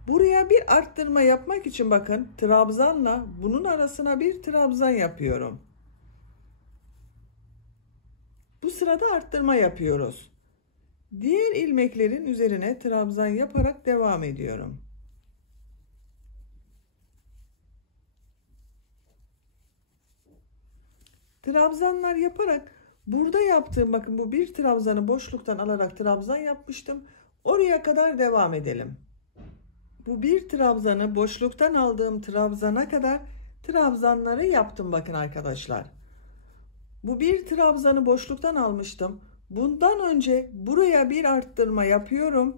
Buraya bir arttırma yapmak için bakın trabzanla bunun arasına bir trabzan yapıyorum. Bu sırada arttırma yapıyoruz. Diğer ilmeklerin üzerine trabzan yaparak devam ediyorum. Trabzanlar yaparak burada yaptığım bakın bu bir trabzanı boşluktan alarak trabzan yapmıştım. Oraya kadar devam edelim. Bu bir trabzanı boşluktan aldığım trabzana kadar trabzanları yaptım bakın arkadaşlar. Bu bir trabzanı boşluktan almıştım. Bundan önce buraya bir arttırma yapıyorum.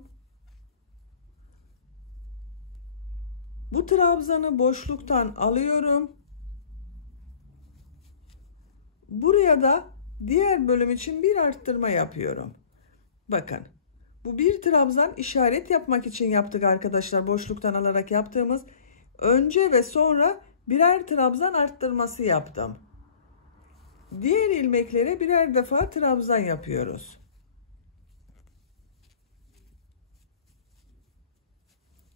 Bu trabzanı boşluktan alıyorum. Buraya da diğer bölüm için bir arttırma yapıyorum. Bakın. Bu bir trabzan işaret yapmak için yaptık arkadaşlar. Boşluktan alarak yaptığımız. Önce ve sonra birer trabzan arttırması yaptım. Diğer ilmeklere birer defa trabzan yapıyoruz.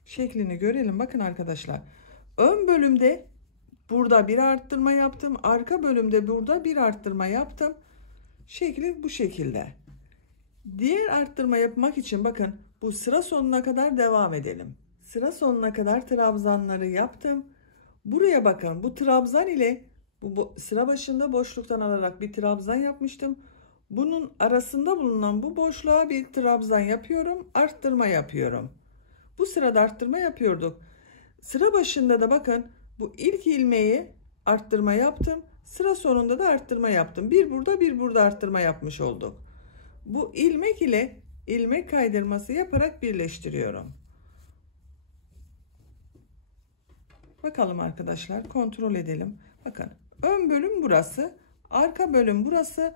Şeklini görelim. Bakın arkadaşlar. Ön bölümde burada bir arttırma yaptım. Arka bölümde burada bir arttırma yaptım. Şekli bu şekilde. Diğer arttırma yapmak için bakın bu sıra sonuna kadar devam edelim. Sıra sonuna kadar trabzanları yaptım. Buraya bakın bu trabzan ile bu sıra başında boşluktan alarak bir trabzan yapmıştım. Bunun arasında bulunan bu boşluğa bir trabzan yapıyorum. Arttırma yapıyorum. Bu sırada arttırma yapıyorduk. Sıra başında da bakın bu ilk ilmeği arttırma yaptım. Sıra sonunda da arttırma yaptım. Bir burada bir burada arttırma yapmış olduk. Bu ilmek ile ilmek kaydırması yaparak birleştiriyorum. Bakalım arkadaşlar kontrol edelim. Bakın ön bölüm burası, arka bölüm burası.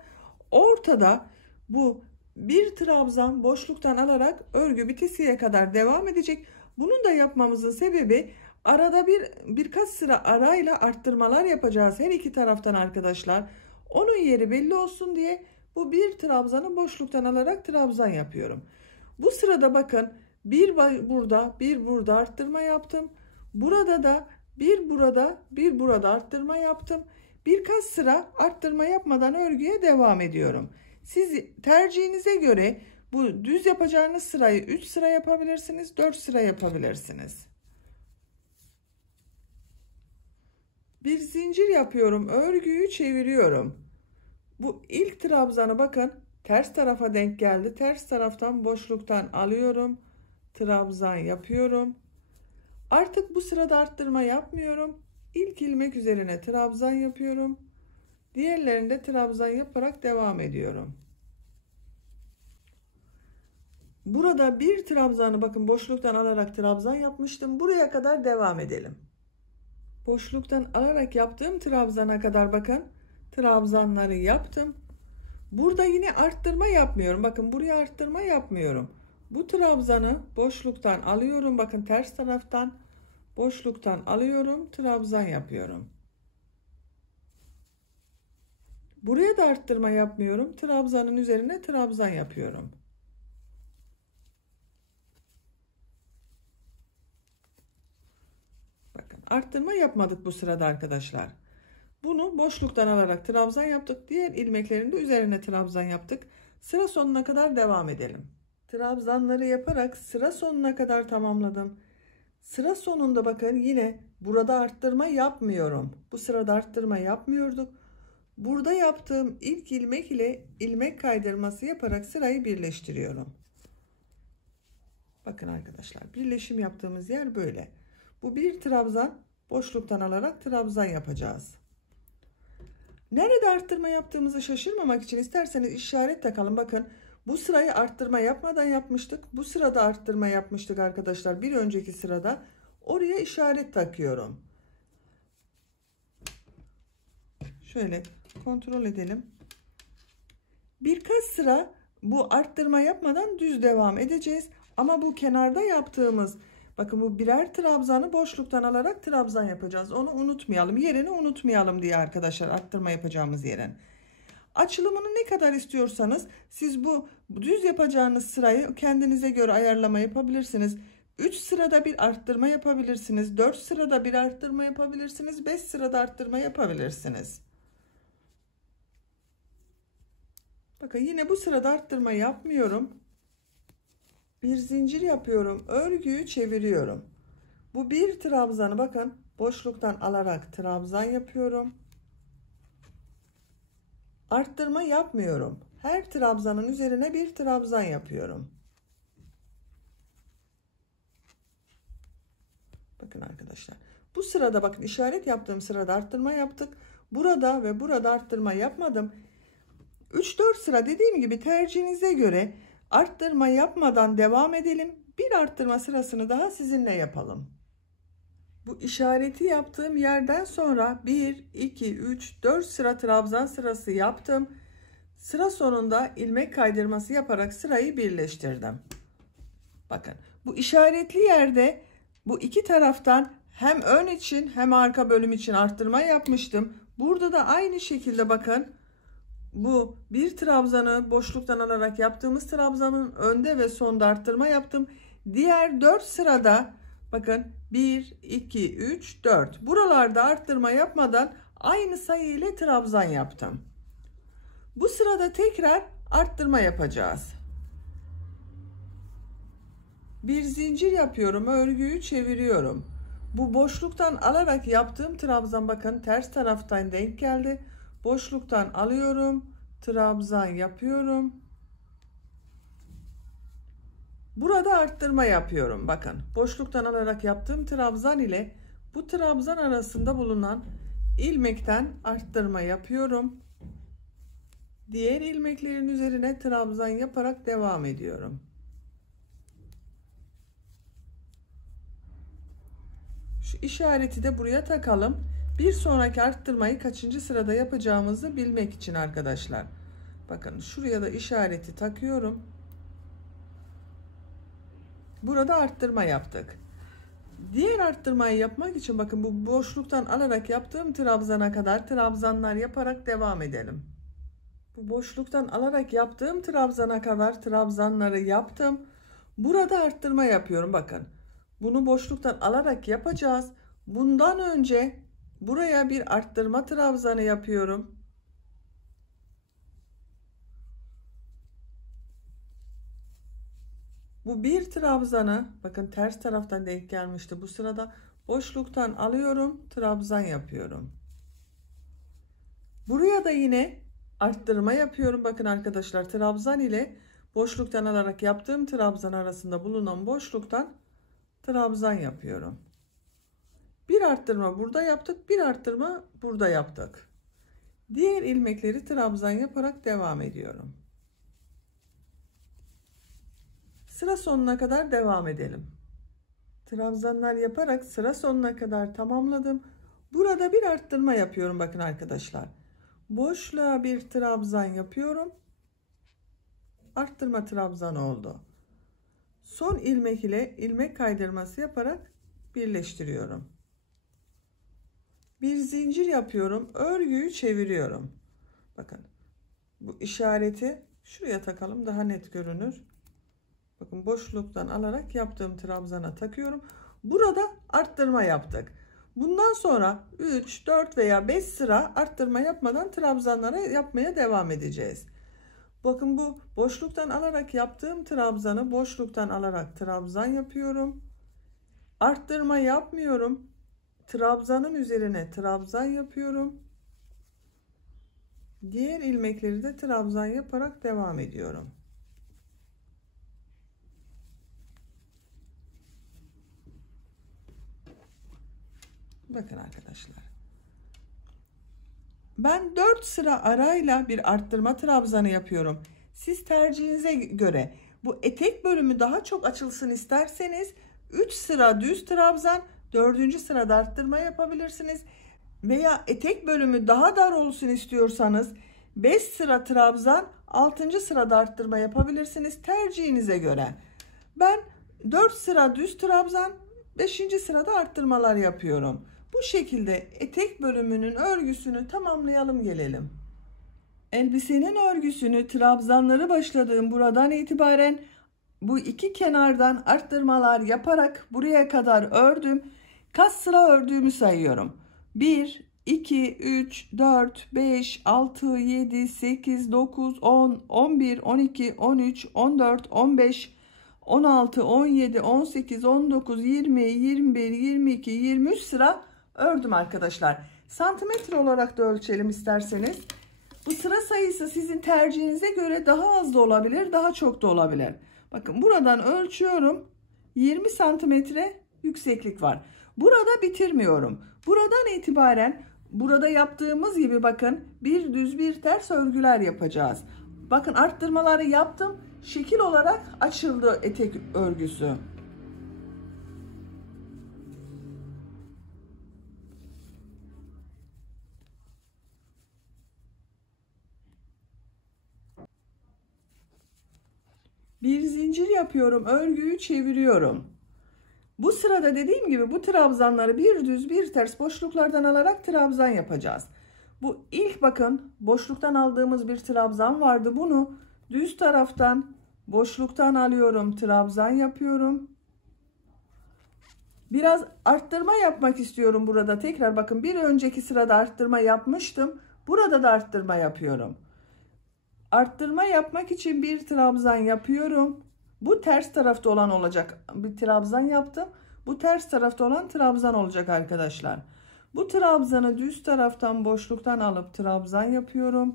Ortada bu bir trabzan boşluktan alarak örgü bitesiye kadar devam edecek. Bunun da yapmamızın sebebi arada birkaç sıra arayla arttırmalar yapacağız her iki taraftan arkadaşlar. Onun yeri belli olsun diye bu bir trabzanı boşluktan alarak trabzan yapıyorum. Bu sırada bakın bir burada bir burada arttırma yaptım. Burada da bir burada bir burada arttırma yaptım. Birkaç sıra arttırma yapmadan örgüye devam ediyorum. Siz tercihinize göre bu düz yapacağınız sırayı 3 sıra yapabilirsiniz, 4 sıra yapabilirsiniz. Bir zincir yapıyorum, örgüyü çeviriyorum. Bu ilk trabzanı bakın ters tarafa denk geldi. Ters taraftan boşluktan alıyorum. Trabzan yapıyorum. Artık bu sırada arttırma yapmıyorum. İlk ilmek üzerine trabzan yapıyorum. Diğerlerinde trabzan yaparak devam ediyorum. Burada bir trabzanı bakın boşluktan alarak trabzan yapmıştım. Buraya kadar devam edelim. Boşluktan alarak yaptığım trabzana kadar bakın trabzanları yaptım. Burada yine arttırma yapmıyorum. Bakın buraya arttırma yapmıyorum. Bu trabzanı boşluktan alıyorum. Bakın ters taraftan boşluktan alıyorum. Trabzan yapıyorum. Buraya da arttırma yapmıyorum. Trabzanın üzerine trabzan yapıyorum. Bakın arttırma yapmadık bu sırada arkadaşlar. Bunu boşluktan alarak trabzan yaptık. Diğer ilmeklerin de üzerine trabzan yaptık. Sıra sonuna kadar devam edelim. Trabzanları yaparak sıra sonuna kadar tamamladım. Sıra sonunda bakın yine burada arttırma yapmıyorum. Bu sırada arttırma yapmıyorduk. Burada yaptığım ilk ilmek ile ilmek kaydırması yaparak sırayı birleştiriyorum. Bakın arkadaşlar birleşim yaptığımız yer böyle. Bu bir trabzan boşluktan alarak trabzan yapacağız. Nerede arttırma yaptığımızı şaşırmamak için isterseniz işaret takalım. Bakın bu sırayı arttırma yapmadan yapmıştık. Bu sırada arttırma yapmıştık arkadaşlar. Bir önceki sırada oraya işaret takıyorum. Şöyle kontrol edelim. Birkaç sıra bu arttırma yapmadan düz devam edeceğiz. Ama bu kenarda yaptığımız, bakın bu birer trabzanı boşluktan alarak trabzan yapacağız. Onu unutmayalım. Yerini unutmayalım diye arkadaşlar, arttırma yapacağımız yerin. Açılımını ne kadar istiyorsanız siz bu düz yapacağınız sırayı kendinize göre ayarlama yapabilirsiniz. 3 sırada bir arttırma yapabilirsiniz. 4 sırada bir arttırma yapabilirsiniz. 5 sırada arttırma yapabilirsiniz. Bakın yine bu sırada arttırma yapmıyorum. Bir zincir yapıyorum. Örgüyü çeviriyorum. Bu bir trabzanı bakın boşluktan alarak trabzan yapıyorum. Arttırma yapmıyorum. Her trabzanın üzerine bir trabzan yapıyorum. Bakın arkadaşlar. Bu sırada bakın işaret yaptığım sırada arttırma yaptık. Burada ve burada arttırma yapmadım. 3-4 sıra dediğim gibi tercihinize göre arttırma yapmadan devam edelim. Bir arttırma sırasını daha sizinle yapalım. Bu işareti yaptığım yerden sonra 1, 2, 3, 4 sıra trabzan sırası yaptım. Sıra sonunda ilmek kaydırması yaparak sırayı birleştirdim. Bakın bu işaretli yerde bu iki taraftan hem ön için hem arka bölüm için arttırma yapmıştım. Burada da aynı şekilde bakın bu bir trabzanı boşluktan alarak yaptığımız trabzanın önde ve sonda arttırma yaptım. Diğer 4 sırada bakın 1, 2, 3, 4 buralarda arttırma yapmadan aynı sayı ile trabzan yaptım. Bu sırada tekrar arttırma yapacağız. Bir zincir yapıyorum, örgüyü çeviriyorum. Bu boşluktan alarak yaptığım trabzan bakın ters taraftan denk geldi. Boşluktan alıyorum, trabzan yapıyorum. Burada arttırma yapıyorum. Bakın boşluktan alarak yaptığım trabzan ile bu trabzan arasında bulunan ilmekten arttırma yapıyorum. Diğer ilmeklerin üzerine trabzan yaparak devam ediyorum. Şu işareti de buraya takalım. Bir sonraki arttırmayı kaçıncı sırada yapacağımızı bilmek için arkadaşlar. Bakın şuraya da işareti takıyorum. Burada arttırma yaptık. Diğer arttırmayı yapmak için bakın bu boşluktan alarak yaptığım trabzana kadar trabzanlar yaparak devam edelim. Bu boşluktan alarak yaptığım trabzana kadar trabzanları yaptım. Burada arttırma yapıyorum bakın. Bunu boşluktan alarak yapacağız. Bundan önce buraya bir arttırma trabzanı yapıyorum. Bu bir trabzanı bakın ters taraftan denk gelmişti. Bu sırada boşluktan alıyorum, trabzan yapıyorum. Buraya da yine arttırma yapıyorum. Bakın arkadaşlar trabzan ile boşluktan alarak yaptığım trabzan arasında bulunan boşluktan trabzan yapıyorum. Bir arttırma burada yaptık, bir arttırma burada yaptık. Diğer ilmekleri trabzan yaparak devam ediyorum. Sıra sonuna kadar devam edelim. Trabzanlar yaparak sıra sonuna kadar tamamladım. Burada bir arttırma yapıyorum bakın arkadaşlar. Boşluğa bir trabzan yapıyorum. Arttırma trabzan oldu. Son ilmek ile ilmek kaydırması yaparak birleştiriyorum. Bir zincir yapıyorum. Örgüyü çeviriyorum. Bakın bu işareti şuraya takalım daha net görünür. Bakın boşluktan alarak yaptığım trabzana takıyorum. Burada arttırma yaptık. Bundan sonra 3, 4 veya 5 sıra arttırma yapmadan trabzanlara yapmaya devam edeceğiz. Bakın bu boşluktan alarak yaptığım trabzanı boşluktan alarak trabzan yapıyorum. Arttırma yapmıyorum. Trabzanın üzerine trabzan yapıyorum. Diğer ilmekleri de trabzan yaparak devam ediyorum. Bakın arkadaşlar. Ben 4 sıra arayla bir arttırma trabzanı yapıyorum. Siz tercihinize göre bu etek bölümü daha çok açılsın isterseniz 3 sıra düz trabzan, 4. sırada arttırma yapabilirsiniz. Veya etek bölümü daha dar olsun istiyorsanız 5 sıra trabzan, 6. sırada arttırma yapabilirsiniz tercihinize göre. Ben 4 sıra düz trabzan, 5. sırada arttırmalar yapıyorum. Bu şekilde etek bölümünün örgüsünü tamamlayalım gelelim. Elbisenin örgüsünü trabzanları başladığım buradan itibaren bu iki kenardan arttırmalar yaparak buraya kadar ördüm. Kaç sıra ördüğümü sayıyorum. 1, 2, 3, 4, 5, 6, 7, 8, 9, 10, 11, 12, 13, 14, 15, 16, 17, 18, 19, 20, 21, 22, 23 sıra ördüm arkadaşlar. Santimetre olarak da ölçelim isterseniz. Bu sıra sayısı sizin tercihinize göre daha az da olabilir, daha çok da olabilir. Bakın buradan ölçüyorum. 20 santimetre yükseklik var. Burada bitirmiyorum. Buradan itibaren burada yaptığımız gibi bakın bir düz bir ters örgüler yapacağız. Bakın arttırmaları yaptım. Şekil olarak açıldı etek örgüsü. Bir zincir yapıyorum, örgüyü çeviriyorum. Bu sırada dediğim gibi bu trabzanları bir düz bir ters boşluklardan alarak trabzan yapacağız. Bu ilk bakın boşluktan aldığımız bir trabzan vardı. Bunu düz taraftan boşluktan alıyorum, trabzan yapıyorum. Biraz arttırma yapmak istiyorum burada. Tekrar bakın bir önceki sırada arttırma yapmıştım. Burada da arttırma yapıyorum. Arttırma yapmak için bir trabzan yapıyorum. Bu ters tarafta olan olacak. Bir trabzan yaptım. Bu ters tarafta olan trabzan olacak arkadaşlar. Bu trabzanı düz taraftan boşluktan alıp trabzan yapıyorum.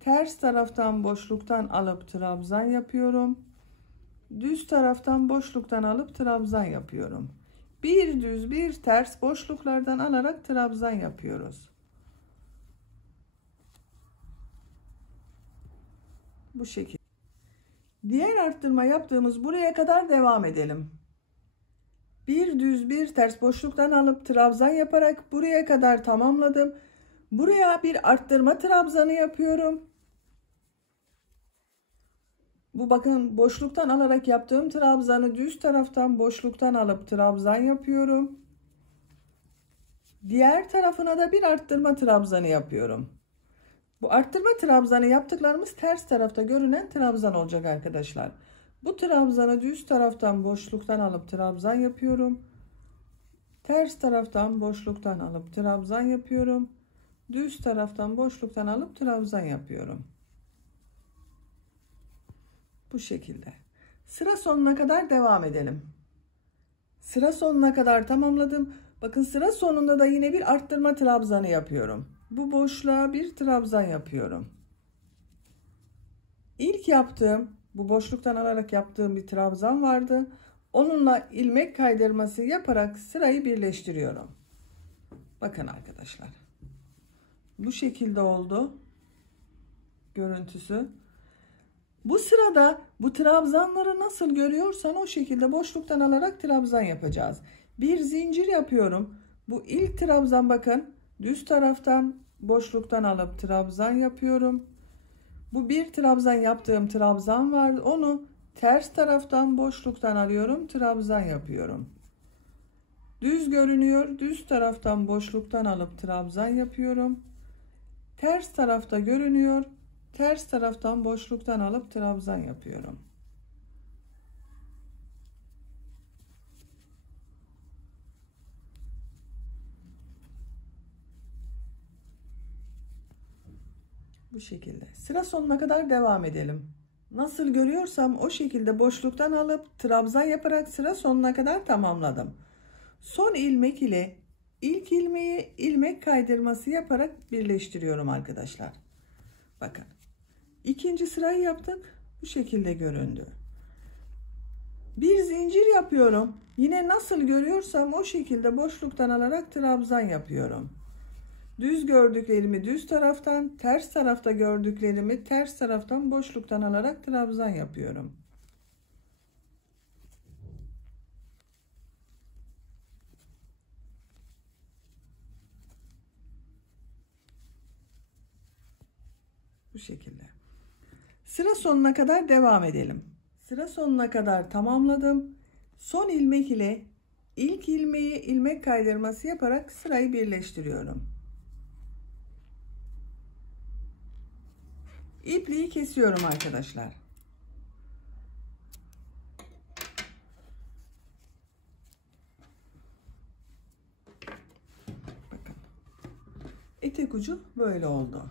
Ters taraftan boşluktan alıp trabzan yapıyorum. Düz taraftan boşluktan alıp trabzan yapıyorum. Bir düz bir ters boşluklardan alarak trabzan yapıyoruz. Bu şekilde. Diğer arttırma yaptığımız buraya kadar devam edelim. Bir düz bir ters boşluktan alıp trabzan yaparak buraya kadar tamamladım. Buraya bir arttırma trabzanı yapıyorum. Bu bakın boşluktan alarak yaptığım trabzanı düz taraftan boşluktan alıp trabzan yapıyorum. Diğer tarafına da bir arttırma trabzanı yapıyorum. Bu arttırma trabzanı yaptıklarımız ters tarafta görünen trabzan olacak arkadaşlar. Bu trabzanı düz taraftan boşluktan alıp trabzan yapıyorum. Ters taraftan boşluktan alıp trabzan yapıyorum. Düz taraftan boşluktan alıp trabzan yapıyorum. Bu şekilde. Sıra sonuna kadar devam edelim. Sıra sonuna kadar tamamladım. Bakın sıra sonunda da yine bir arttırma trabzanı yapıyorum. Bu boşluğa bir trabzan yapıyorum. İlk yaptığım, bu boşluktan alarak yaptığım bir trabzan vardı. Onunla ilmek kaydırması yaparak sırayı birleştiriyorum. Bakın arkadaşlar. Bu şekilde oldu görüntüsü. Bu sırada bu trabzanları nasıl görüyorsan o şekilde boşluktan alarak trabzan yapacağız. Bir zincir yapıyorum. Bu ilk trabzan bakın düz taraftan boşluktan alıp trabzan yapıyorum. Bu bir trabzan yaptığım trabzan var. Onu ters taraftan boşluktan alıyorum. Trabzan yapıyorum. Düz görünüyor. Düz taraftan boşluktan alıp trabzan yapıyorum. Ters tarafta görünüyor. Ters taraftan boşluktan alıp trabzan yapıyorum. Bu şekilde. Sıra sonuna kadar devam edelim. Nasıl görüyorsam o şekilde boşluktan alıp trabzan yaparak sıra sonuna kadar tamamladım. Son ilmek ile ilk ilmeği ilmek kaydırması yaparak birleştiriyorum arkadaşlar. Bakın. İkinci sırayı yaptık. Bu şekilde göründü. Bir zincir yapıyorum. Yine nasıl görüyorsam o şekilde boşluktan alarak trabzan yapıyorum. Düz gördüklerimi düz taraftan, ters tarafta gördüklerimi ters taraftan boşluktan alarak trabzan yapıyorum. Bu şekilde. Sıra sonuna kadar devam edelim. Sıra sonuna kadar tamamladım. Son ilmek ile ilk ilmeği ilmek kaydırması yaparak sırayı birleştiriyorum. İpliği kesiyorum arkadaşlar. Bakın. Etek ucu böyle oldu.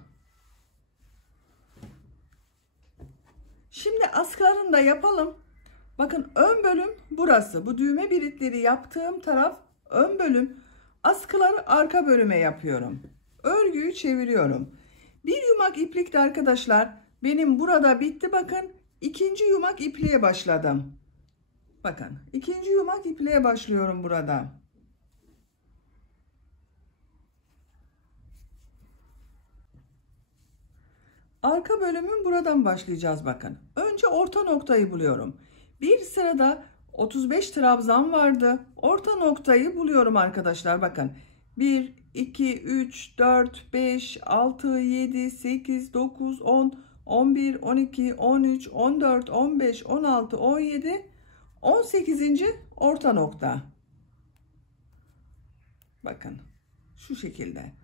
Şimdi askılarını da yapalım. Bakın ön bölüm burası. Bu düğme biritleri yaptığım taraf ön bölüm. Askıları arka bölüme yapıyorum. Örgüyü çeviriyorum. Bir yumak iplik de arkadaşlar benim burada bitti. Bakın ikinci yumak ipliğe başladım. Bakın ikinci yumak ipliğe başlıyorum burada. Arka bölümün buradan başlayacağız bakın. Önce orta noktayı buluyorum. Bir sırada 35 trabzan vardı. Orta noktayı buluyorum arkadaşlar bakın. 1, 2, 3, 4, 5, 6, 7, 8, 9, 10, 11, 12, 13, 14, 15, 16, 17, 18. orta nokta. Bakın şu şekilde.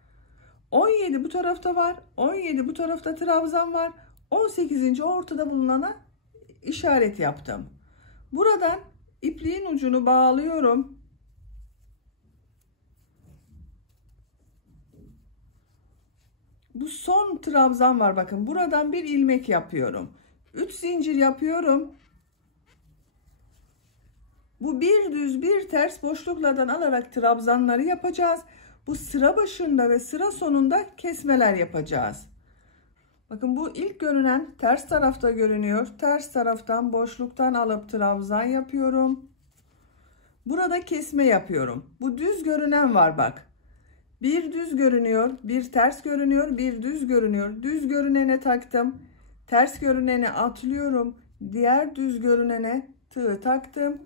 17 bu tarafta var. 17 bu tarafta trabzan var. 18. ortada bulunana işaret yaptım. Buradan ipliğin ucunu bağlıyorum. Bu son trabzan var bakın. Buradan bir ilmek yapıyorum. 3 zincir yapıyorum. Bu bir düz bir ters boşluklardan alarak trabzanları yapacağız. Bu sıra başında ve sıra sonunda kesmeler yapacağız. Bakın bu ilk görünen ters tarafta görünüyor. Ters taraftan boşluktan alıp trabzan yapıyorum. Burada kesme yapıyorum. Bu düz görünen var bak. Bir düz görünüyor, bir ters görünüyor, bir düz görünüyor. Düz görünene taktım. Ters görüneni atlıyorum. Diğer düz görünene tığ taktım.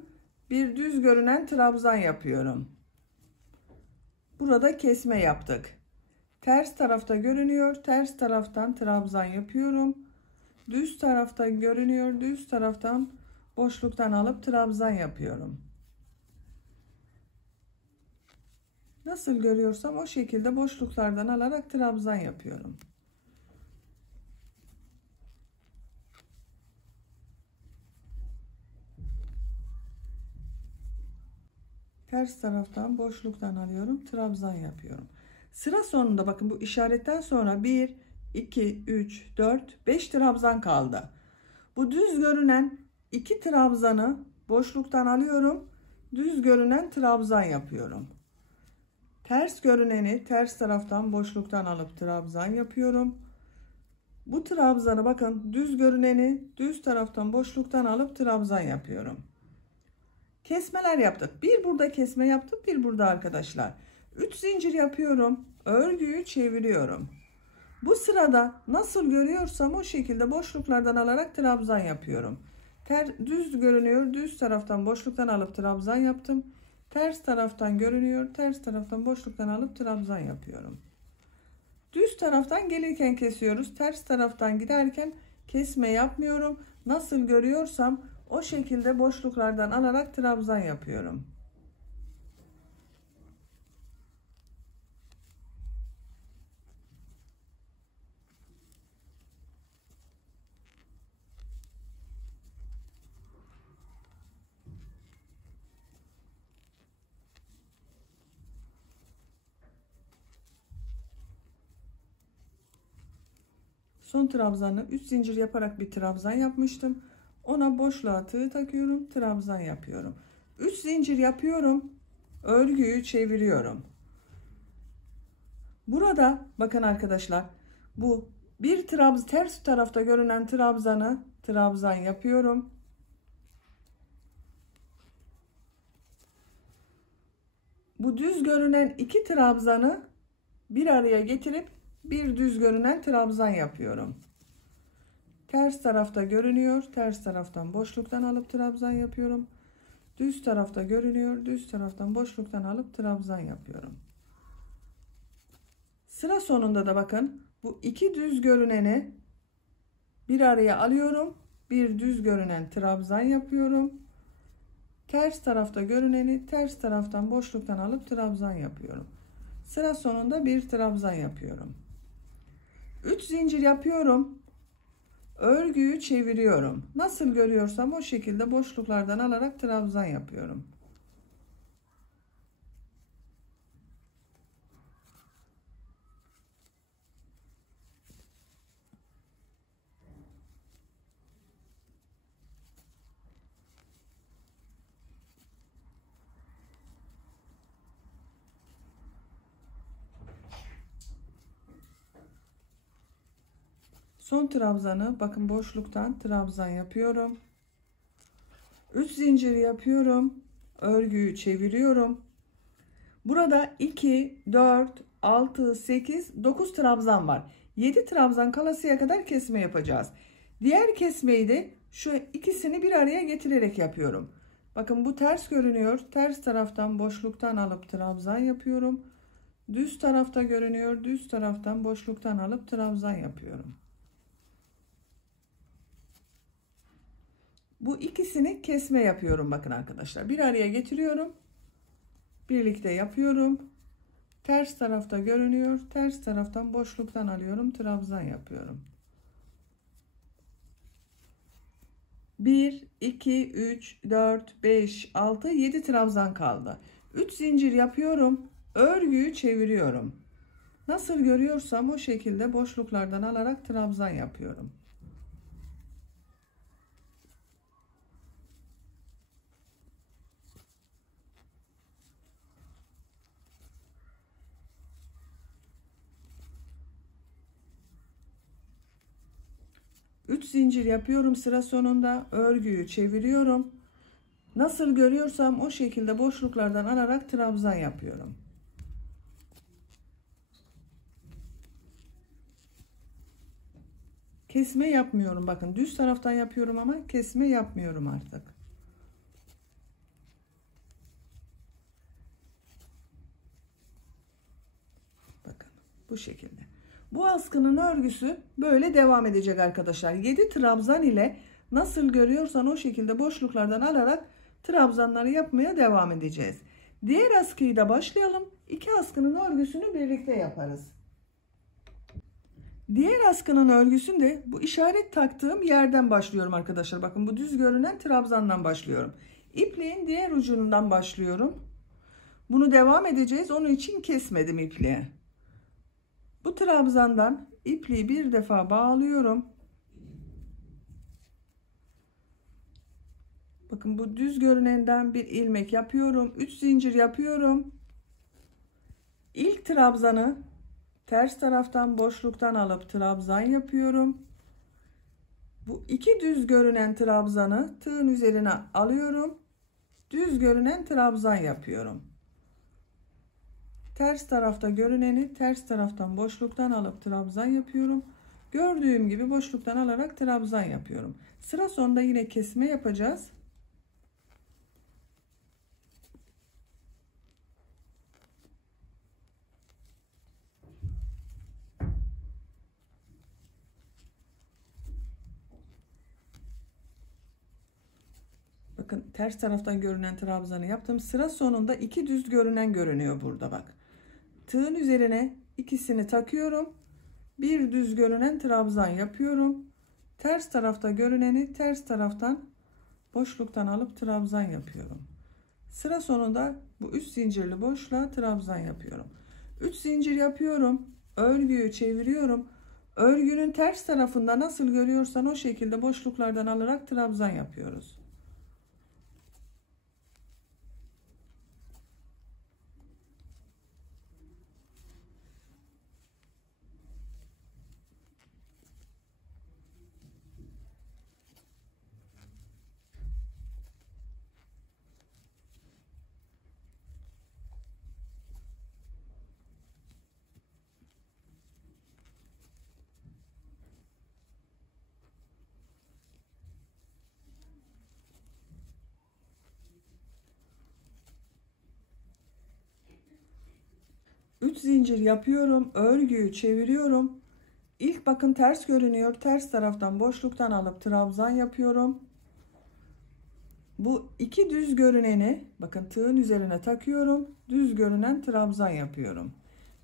Bir düz görünen trabzan yapıyorum. Burada kesme yaptık. Ters tarafta görünüyor. Ters taraftan trabzan yapıyorum. Düz tarafta görünüyor. Düz taraftan boşluktan alıp trabzan yapıyorum. Nasıl görüyorsam o şekilde boşluklardan alarak trabzan yapıyorum. Ters taraftan boşluktan alıyorum, trabzan yapıyorum. Sıra sonunda bakın bu işaretten sonra 1, 2, 3, 4, 5 trabzan kaldı. Bu düz görünen 2 trabzanı boşluktan alıyorum. Düz görünen trabzan yapıyorum. Ters görüneni ters taraftan boşluktan alıp trabzan yapıyorum. Bu trabzanı bakın düz görüneni düz taraftan boşluktan alıp trabzan yapıyorum. Kesmeler yaptık. Bir burada kesme yaptık, bir burada arkadaşlar. 3 zincir yapıyorum. Örgüyü çeviriyorum. Bu sırada nasıl görüyorsam o şekilde boşluklardan alarak trabzan yapıyorum. Düz görünüyor. Düz taraftan boşluktan alıp trabzan yaptım. Ters taraftan görünüyor. Ters taraftan boşluktan alıp trabzan yapıyorum. Düz taraftan gelirken kesiyoruz. Ters taraftan giderken kesme yapmıyorum. Nasıl görüyorsam o şekilde boşluklardan alarak trabzan yapıyorum. Son trabzanı 3 zincir yaparak bir trabzan yapmıştım. Ona boşluğa tığ takıyorum, trabzan yapıyorum. 3 zincir yapıyorum. Örgüyü çeviriyorum. Burada bakın arkadaşlar, bu bir trabzan ters tarafta görünen trabzanı trabzan yapıyorum. Bu düz görünen 2 trabzanı bir araya getirip bir düz görünen trabzan yapıyorum. Ters tarafta görünüyor. Ters taraftan boşluktan alıp trabzan yapıyorum. Düz tarafta görünüyor. Düz taraftan boşluktan alıp trabzan yapıyorum. Sıra sonunda da bakın bu iki düz görüneni bir araya alıyorum. Bir düz görünen trabzan yapıyorum. Ters tarafta görüneni ters taraftan boşluktan alıp trabzan yapıyorum. Sıra sonunda bir trabzan yapıyorum. 3 zincir yapıyorum. Örgüyü çeviriyorum. Nasıl görüyorsam o şekilde boşluklardan alarak trabzan yapıyorum. Son trabzanı bakın boşluktan trabzan yapıyorum. 3 zincir yapıyorum. Örgüyü çeviriyorum. Burada 2, 4, 6, 8, 9 trabzan var. 7 trabzan kalasıya kadar kesme yapacağız. Diğer kesmeyi de şu ikisini bir araya getirerek yapıyorum. Bakın bu ters görünüyor. Ters taraftan boşluktan alıp trabzan yapıyorum. Düz tarafta görünüyor. Düz taraftan boşluktan alıp trabzan yapıyorum. Bu ikisini kesme yapıyorum bakın arkadaşlar. Bir araya getiriyorum. Birlikte yapıyorum. Ters tarafta görünüyor. Ters taraftan boşluktan alıyorum. Trabzan yapıyorum. 1, 2, 3, 4, 5, 6, 7 trabzan kaldı. 3 zincir yapıyorum. Örgüyü çeviriyorum. Nasıl görüyorsam o şekilde boşluklardan alarak trabzan yapıyorum. Üç zincir yapıyorum sıra sonunda, örgüyü çeviriyorum. Nasıl görüyorsam o şekilde boşluklardan alarak trabzan yapıyorum. Kesme yapmıyorum, bakın düz taraftan yapıyorum ama kesme yapmıyorum artık. Bakın bu şekilde. Bu askının örgüsü böyle devam edecek arkadaşlar. 7 trabzan ile nasıl görüyorsan o şekilde boşluklardan alarak trabzanları yapmaya devam edeceğiz. Diğer askıyı da başlayalım. 2 askının örgüsünü birlikte yaparız. Diğer askının örgüsünde bu işaret taktığım yerden başlıyorum arkadaşlar. Bakın bu düz görünen trabzandan başlıyorum. İpliğin diğer ucundan başlıyorum. Bunu devam edeceğiz. Onun için kesmedim ipliği. Bu trabzandan ipliği bir defa bağlıyorum. Bakın bu düz görünenden bir ilmek yapıyorum. 3 zincir yapıyorum. İlk trabzanı ters taraftan boşluktan alıp trabzan yapıyorum. Bu iki düz görünen trabzanı tığın üzerine alıyorum. Düz görünen trabzan yapıyorum. Ters tarafta görüneni ters taraftan boşluktan alıp trabzan yapıyorum. Gördüğüm gibi boşluktan alarak trabzan yapıyorum. Sıra sonunda yine kesme yapacağız. Bakın ters taraftan görünen trabzanı yaptım. Sıra sonunda iki düz görünen görünüyor burada bak. Tığın üzerine ikisini takıyorum. Bir düz görünen trabzan yapıyorum. Ters tarafta görüneni ters taraftan boşluktan alıp trabzan yapıyorum. Sıra sonunda bu 3 zincirli boşluğa trabzan yapıyorum. 3 zincir yapıyorum. Örgüyü çeviriyorum. Örgünün ters tarafında nasıl görüyorsan o şekilde boşluklardan alarak trabzan yapıyoruz. Üç zincir yapıyorum. Örgüyü çeviriyorum. İlk bakın ters görünüyor. Ters taraftan boşluktan alıp trabzan yapıyorum. Bu iki düz görüneni bakın tığın üzerine takıyorum. Düz görünen trabzan yapıyorum.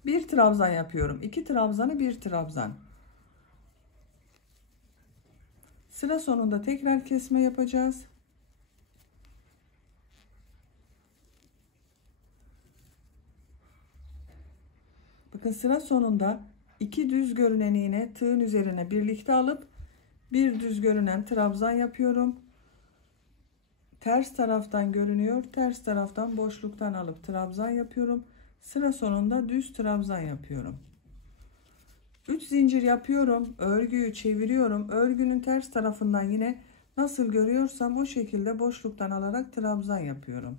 Bir trabzan yapıyorum. İki trabzanı bir trabzan. Sıra sonunda tekrar kesme yapacağız. Bakın sıra sonunda iki düz görüneni yine tığın üzerine birlikte alıp bir düz görünen trabzan yapıyorum. Ters taraftan görünüyor. Ters taraftan boşluktan alıp trabzan yapıyorum. Sıra sonunda düz trabzan yapıyorum. 3 zincir yapıyorum. Örgüyü çeviriyorum. Örgünün ters tarafından yine nasıl görüyorsam o şekilde boşluktan alarak trabzan yapıyorum.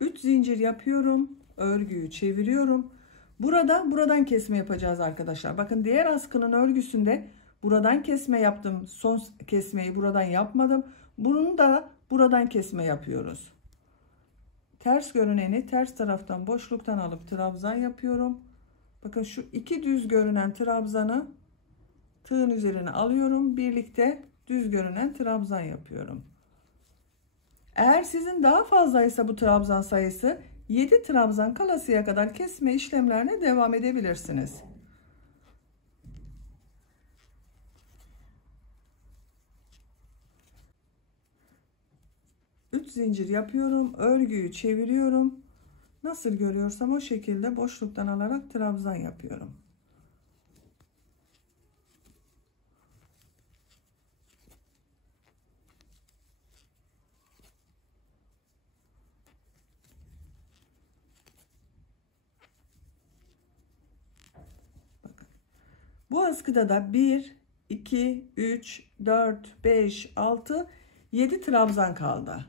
Üç zincir yapıyorum. Örgüyü çeviriyorum. Buradan kesme yapacağız arkadaşlar. Bakın diğer askının örgüsünde buradan kesme yaptım. Son kesmeyi buradan yapmadım. Bunu da buradan kesme yapıyoruz. Ters görüneni ters taraftan boşluktan alıp trabzan yapıyorum. Bakın şu iki düz görünen trabzanı tığın üzerine alıyorum. Birlikte düz görünen trabzan yapıyorum. Eğer sizin daha fazlaysa bu trabzan sayısı 7 trabzan kalasıya kadar kesme işlemlerine devam edebilirsiniz. Üç zincir yapıyorum. Örgüyü çeviriyorum. Nasıl görüyorsam o şekilde boşluktan alarak trabzan yapıyorum. Bu askıda da 1, 2, 3, 4, 5, 6, 7 trabzan kaldı.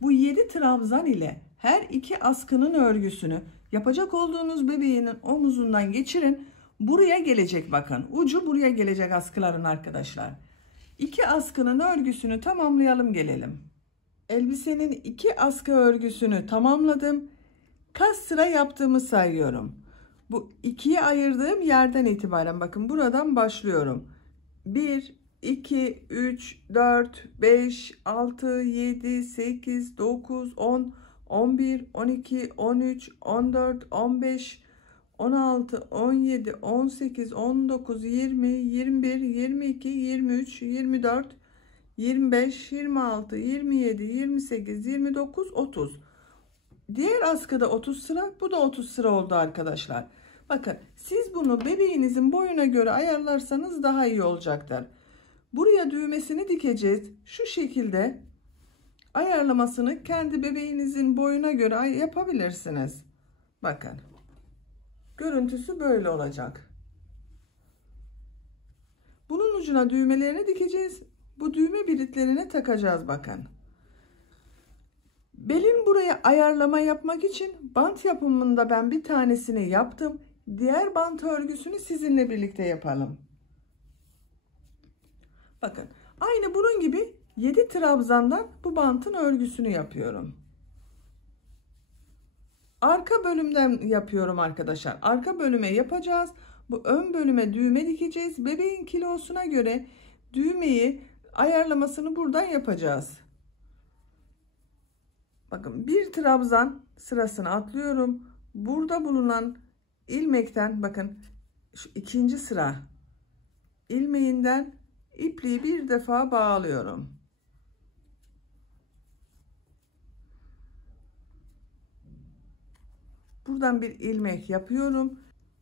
Bu 7 trabzan ile her iki askının örgüsünü yapacak olduğunuz bebeğinin omuzundan geçirin. Buraya gelecek bakın. Ucu buraya gelecek askıların arkadaşlar. 2 askının örgüsünü tamamlayalım gelelim. Elbisenin 2 askı örgüsünü tamamladım. Kaç sıra yaptığımı sayıyorum. Bu ikiye ayırdığım yerden itibaren bakın buradan başlıyorum. 1, 2, 3, 4, 5, 6, 7, 8, 9, 10, 11, 12, 13, 14, 15, 16, 17, 18, 19, 20, 21, 22, 23, 24, 25, 26, 27, 28, 29, 30. Diğer askıda 30 sıra, bu da 30 sıra oldu arkadaşlar. Bakın siz bunu bebeğinizin boyuna göre ayarlarsanız daha iyi olacaktır. Buraya düğmesini dikeceğiz. Şu şekilde ayarlamasını kendi bebeğinizin boyuna göre yapabilirsiniz. Bakın. Görüntüsü böyle olacak. Bunun ucuna düğmelerini dikeceğiz. Bu düğme biritlerine takacağız bakın. Belin buraya ayarlama yapmak için bant yapımında ben bir tanesini yaptım. Diğer bant örgüsünü sizinle birlikte yapalım. Bakın aynı bunun gibi 7 trabzandan bu bantın örgüsünü yapıyorum. Arka bölümden yapıyorum arkadaşlar. Arka bölüme yapacağız. Bu ön bölüme düğme dikeceğiz. Bebeğin kilosuna göre düğmeyi ayarlamasını buradan yapacağız. Bakın bir trabzan sırasını atlıyorum. Burada bulunan ilmekten bakın şu ikinci sıra ilmeğinden ipliği bir defa bağlıyorum. Buradan bir ilmek yapıyorum.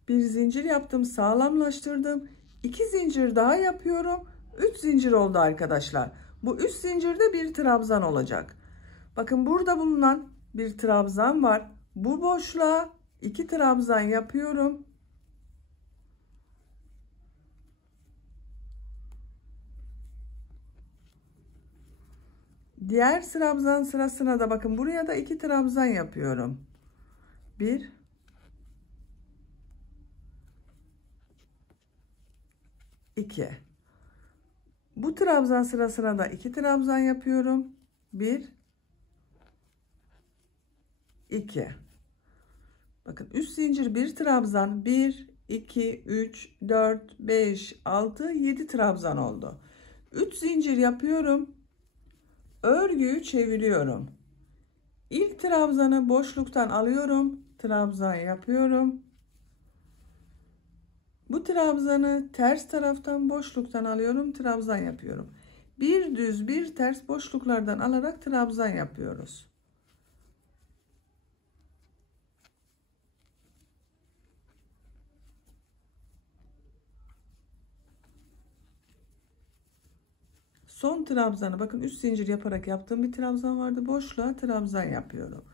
Bir zincir yaptım, sağlamlaştırdım. 2 zincir daha yapıyorum. 3 zincir oldu arkadaşlar. Bu 3 zincirde bir trabzan olacak. Bakın burada bulunan bir trabzan var. Bu boşluğa 2 trabzan yapıyorum. Diğer trabzan sırasına da bakın buraya da 2 trabzan yapıyorum. 1 2. Bu trabzan sırasına da 2 trabzan yapıyorum. 1, 2. Bakın üst zincir 1 trabzan, 1, 2, 3, 4, 5, 6, 7 trabzan oldu. 3 zincir yapıyorum. Örgüyü çeviriyorum. İlk trabzanı boşluktan alıyorum. Trabzan yapıyorum. Bu trabzanı ters taraftan boşluktan alıyorum. Trabzan yapıyorum. Bir düz bir ters boşluklardan alarak trabzan yapıyoruz. Son trabzanı bakın üst zincir yaparak yaptığım bir trabzan vardı. Boşluğa trabzan yapıyorum.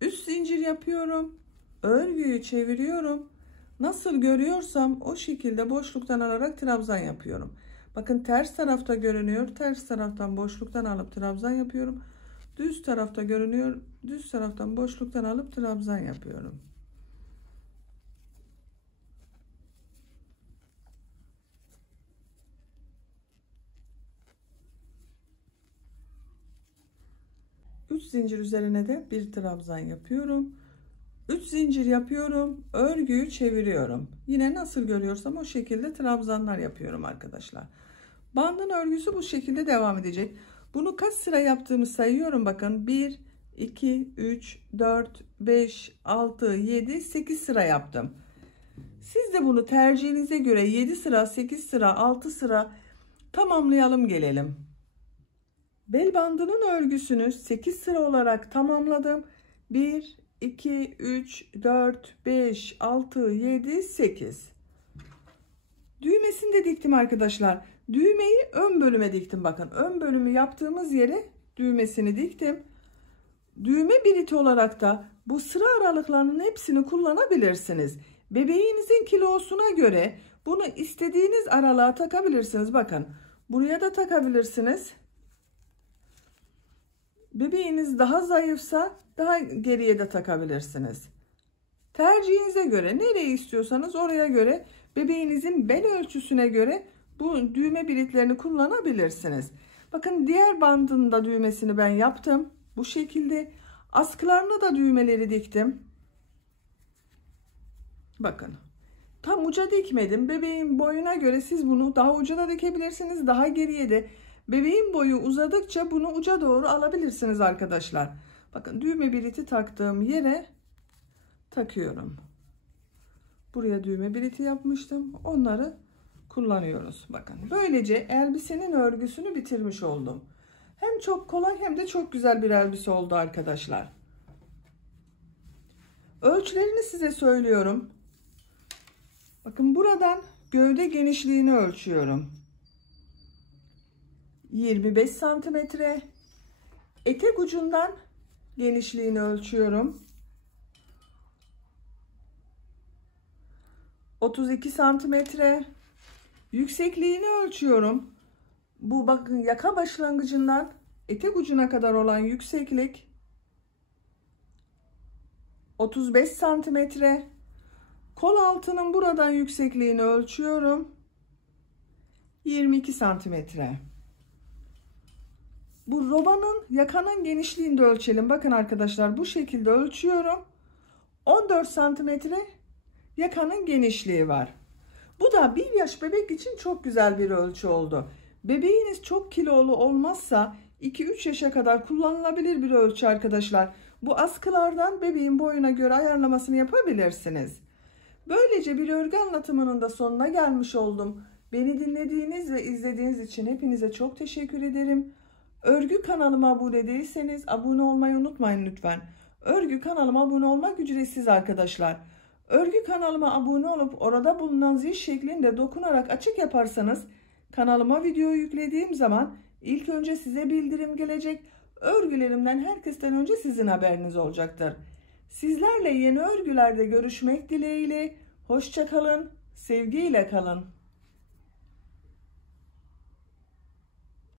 Üst zincir yapıyorum. Örgüyü çeviriyorum. Nasıl görüyorsam o şekilde boşluktan alarak trabzan yapıyorum. Bakın ters tarafta görünüyor. Ters taraftan boşluktan alıp trabzan yapıyorum. Düz tarafta görünüyor. Düz taraftan boşluktan alıp trabzan yapıyorum. Üç zincir üzerine de bir trabzan yapıyorum. 3 zincir yapıyorum. Örgüyü çeviriyorum. Yine nasıl görüyorsam o şekilde trabzanlar yapıyorum arkadaşlar. Bandın örgüsü bu şekilde devam edecek. Bunu kaç sıra yaptığımı sayıyorum. Bakın 1, 2, 3, 4, 5, 6, 7, 8 sıra yaptım. Siz de bunu tercihinize göre 7 sıra, 8 sıra, 6 sıra tamamlayalım gelelim. Bel bandının örgüsünü 8 sıra olarak tamamladım. 1, 2, 3, 4, 5, 6, 7, 8. Düğmesini de diktim arkadaşlar. Düğmeyi ön bölüme diktim. Bakın ön bölümü yaptığımız yere düğmesini diktim. Düğme biliti olarak da bu sıra aralıklarının hepsini kullanabilirsiniz. Bebeğinizin kilosuna göre bunu istediğiniz aralığa takabilirsiniz. Bakın buraya da takabilirsiniz. Bebeğiniz daha zayıfsa daha geriye de takabilirsiniz. Tercihinize göre nereye istiyorsanız oraya göre bebeğinizin bel ölçüsüne göre bu düğme bilitlerini kullanabilirsiniz. Bakın diğer bandında düğmesini ben yaptım. Bu şekilde askılarına da düğmeleri diktim. Bakın tam uca dikmedim. Bebeğin boyuna göre siz bunu daha uca da dikebilirsiniz. Daha geriye de bebeğin boyu uzadıkça bunu uca doğru alabilirsiniz arkadaşlar. Bakın düğme biliti taktığım yere takıyorum. Buraya düğme biliti yapmıştım. Onları kullanıyoruz. Bakın böylece elbisenin örgüsünü bitirmiş oldum. Hem çok kolay hem de çok güzel bir elbise oldu arkadaşlar. Ölçülerini size söylüyorum. Bakın buradan gövde genişliğini ölçüyorum. 25 santimetre. Etek ucundan genişliğini ölçüyorum. 32 santimetre. Yüksekliğini ölçüyorum. Bu bakın yaka başlangıcından etek ucuna kadar olan yükseklik 35 santimetre. Kol altının buradan yüksekliğini ölçüyorum. 22 santimetre. Bu robanın yakanın genişliğini de ölçelim. Bakın arkadaşlar bu şekilde ölçüyorum. 14 santimetre yakanın genişliği var. Bu da 1 yaş bebek için çok güzel bir ölçü oldu. Bebeğiniz çok kilolu olmazsa 2-3 yaşa kadar kullanılabilir bir ölçü arkadaşlar. Bu askılardan bebeğin boyuna göre ayarlamasını yapabilirsiniz. Böylece bir örgü anlatımının da sonuna gelmiş oldum. Beni dinlediğiniz ve izlediğiniz için hepinize çok teşekkür ederim. Örgü kanalıma abone değilseniz abone olmayı unutmayın lütfen. Örgü kanalıma abone olmak ücretsiz arkadaşlar. Örgü kanalıma abone olup orada bulunan zil şeklinde dokunarak açık yaparsanız kanalıma video yüklediğim zaman ilk önce size bildirim gelecek. Örgülerimden herkesten önce sizin haberiniz olacaktır. Sizlerle yeni örgülerde görüşmek dileğiyle. Hoşça kalın, sevgiyle kalın.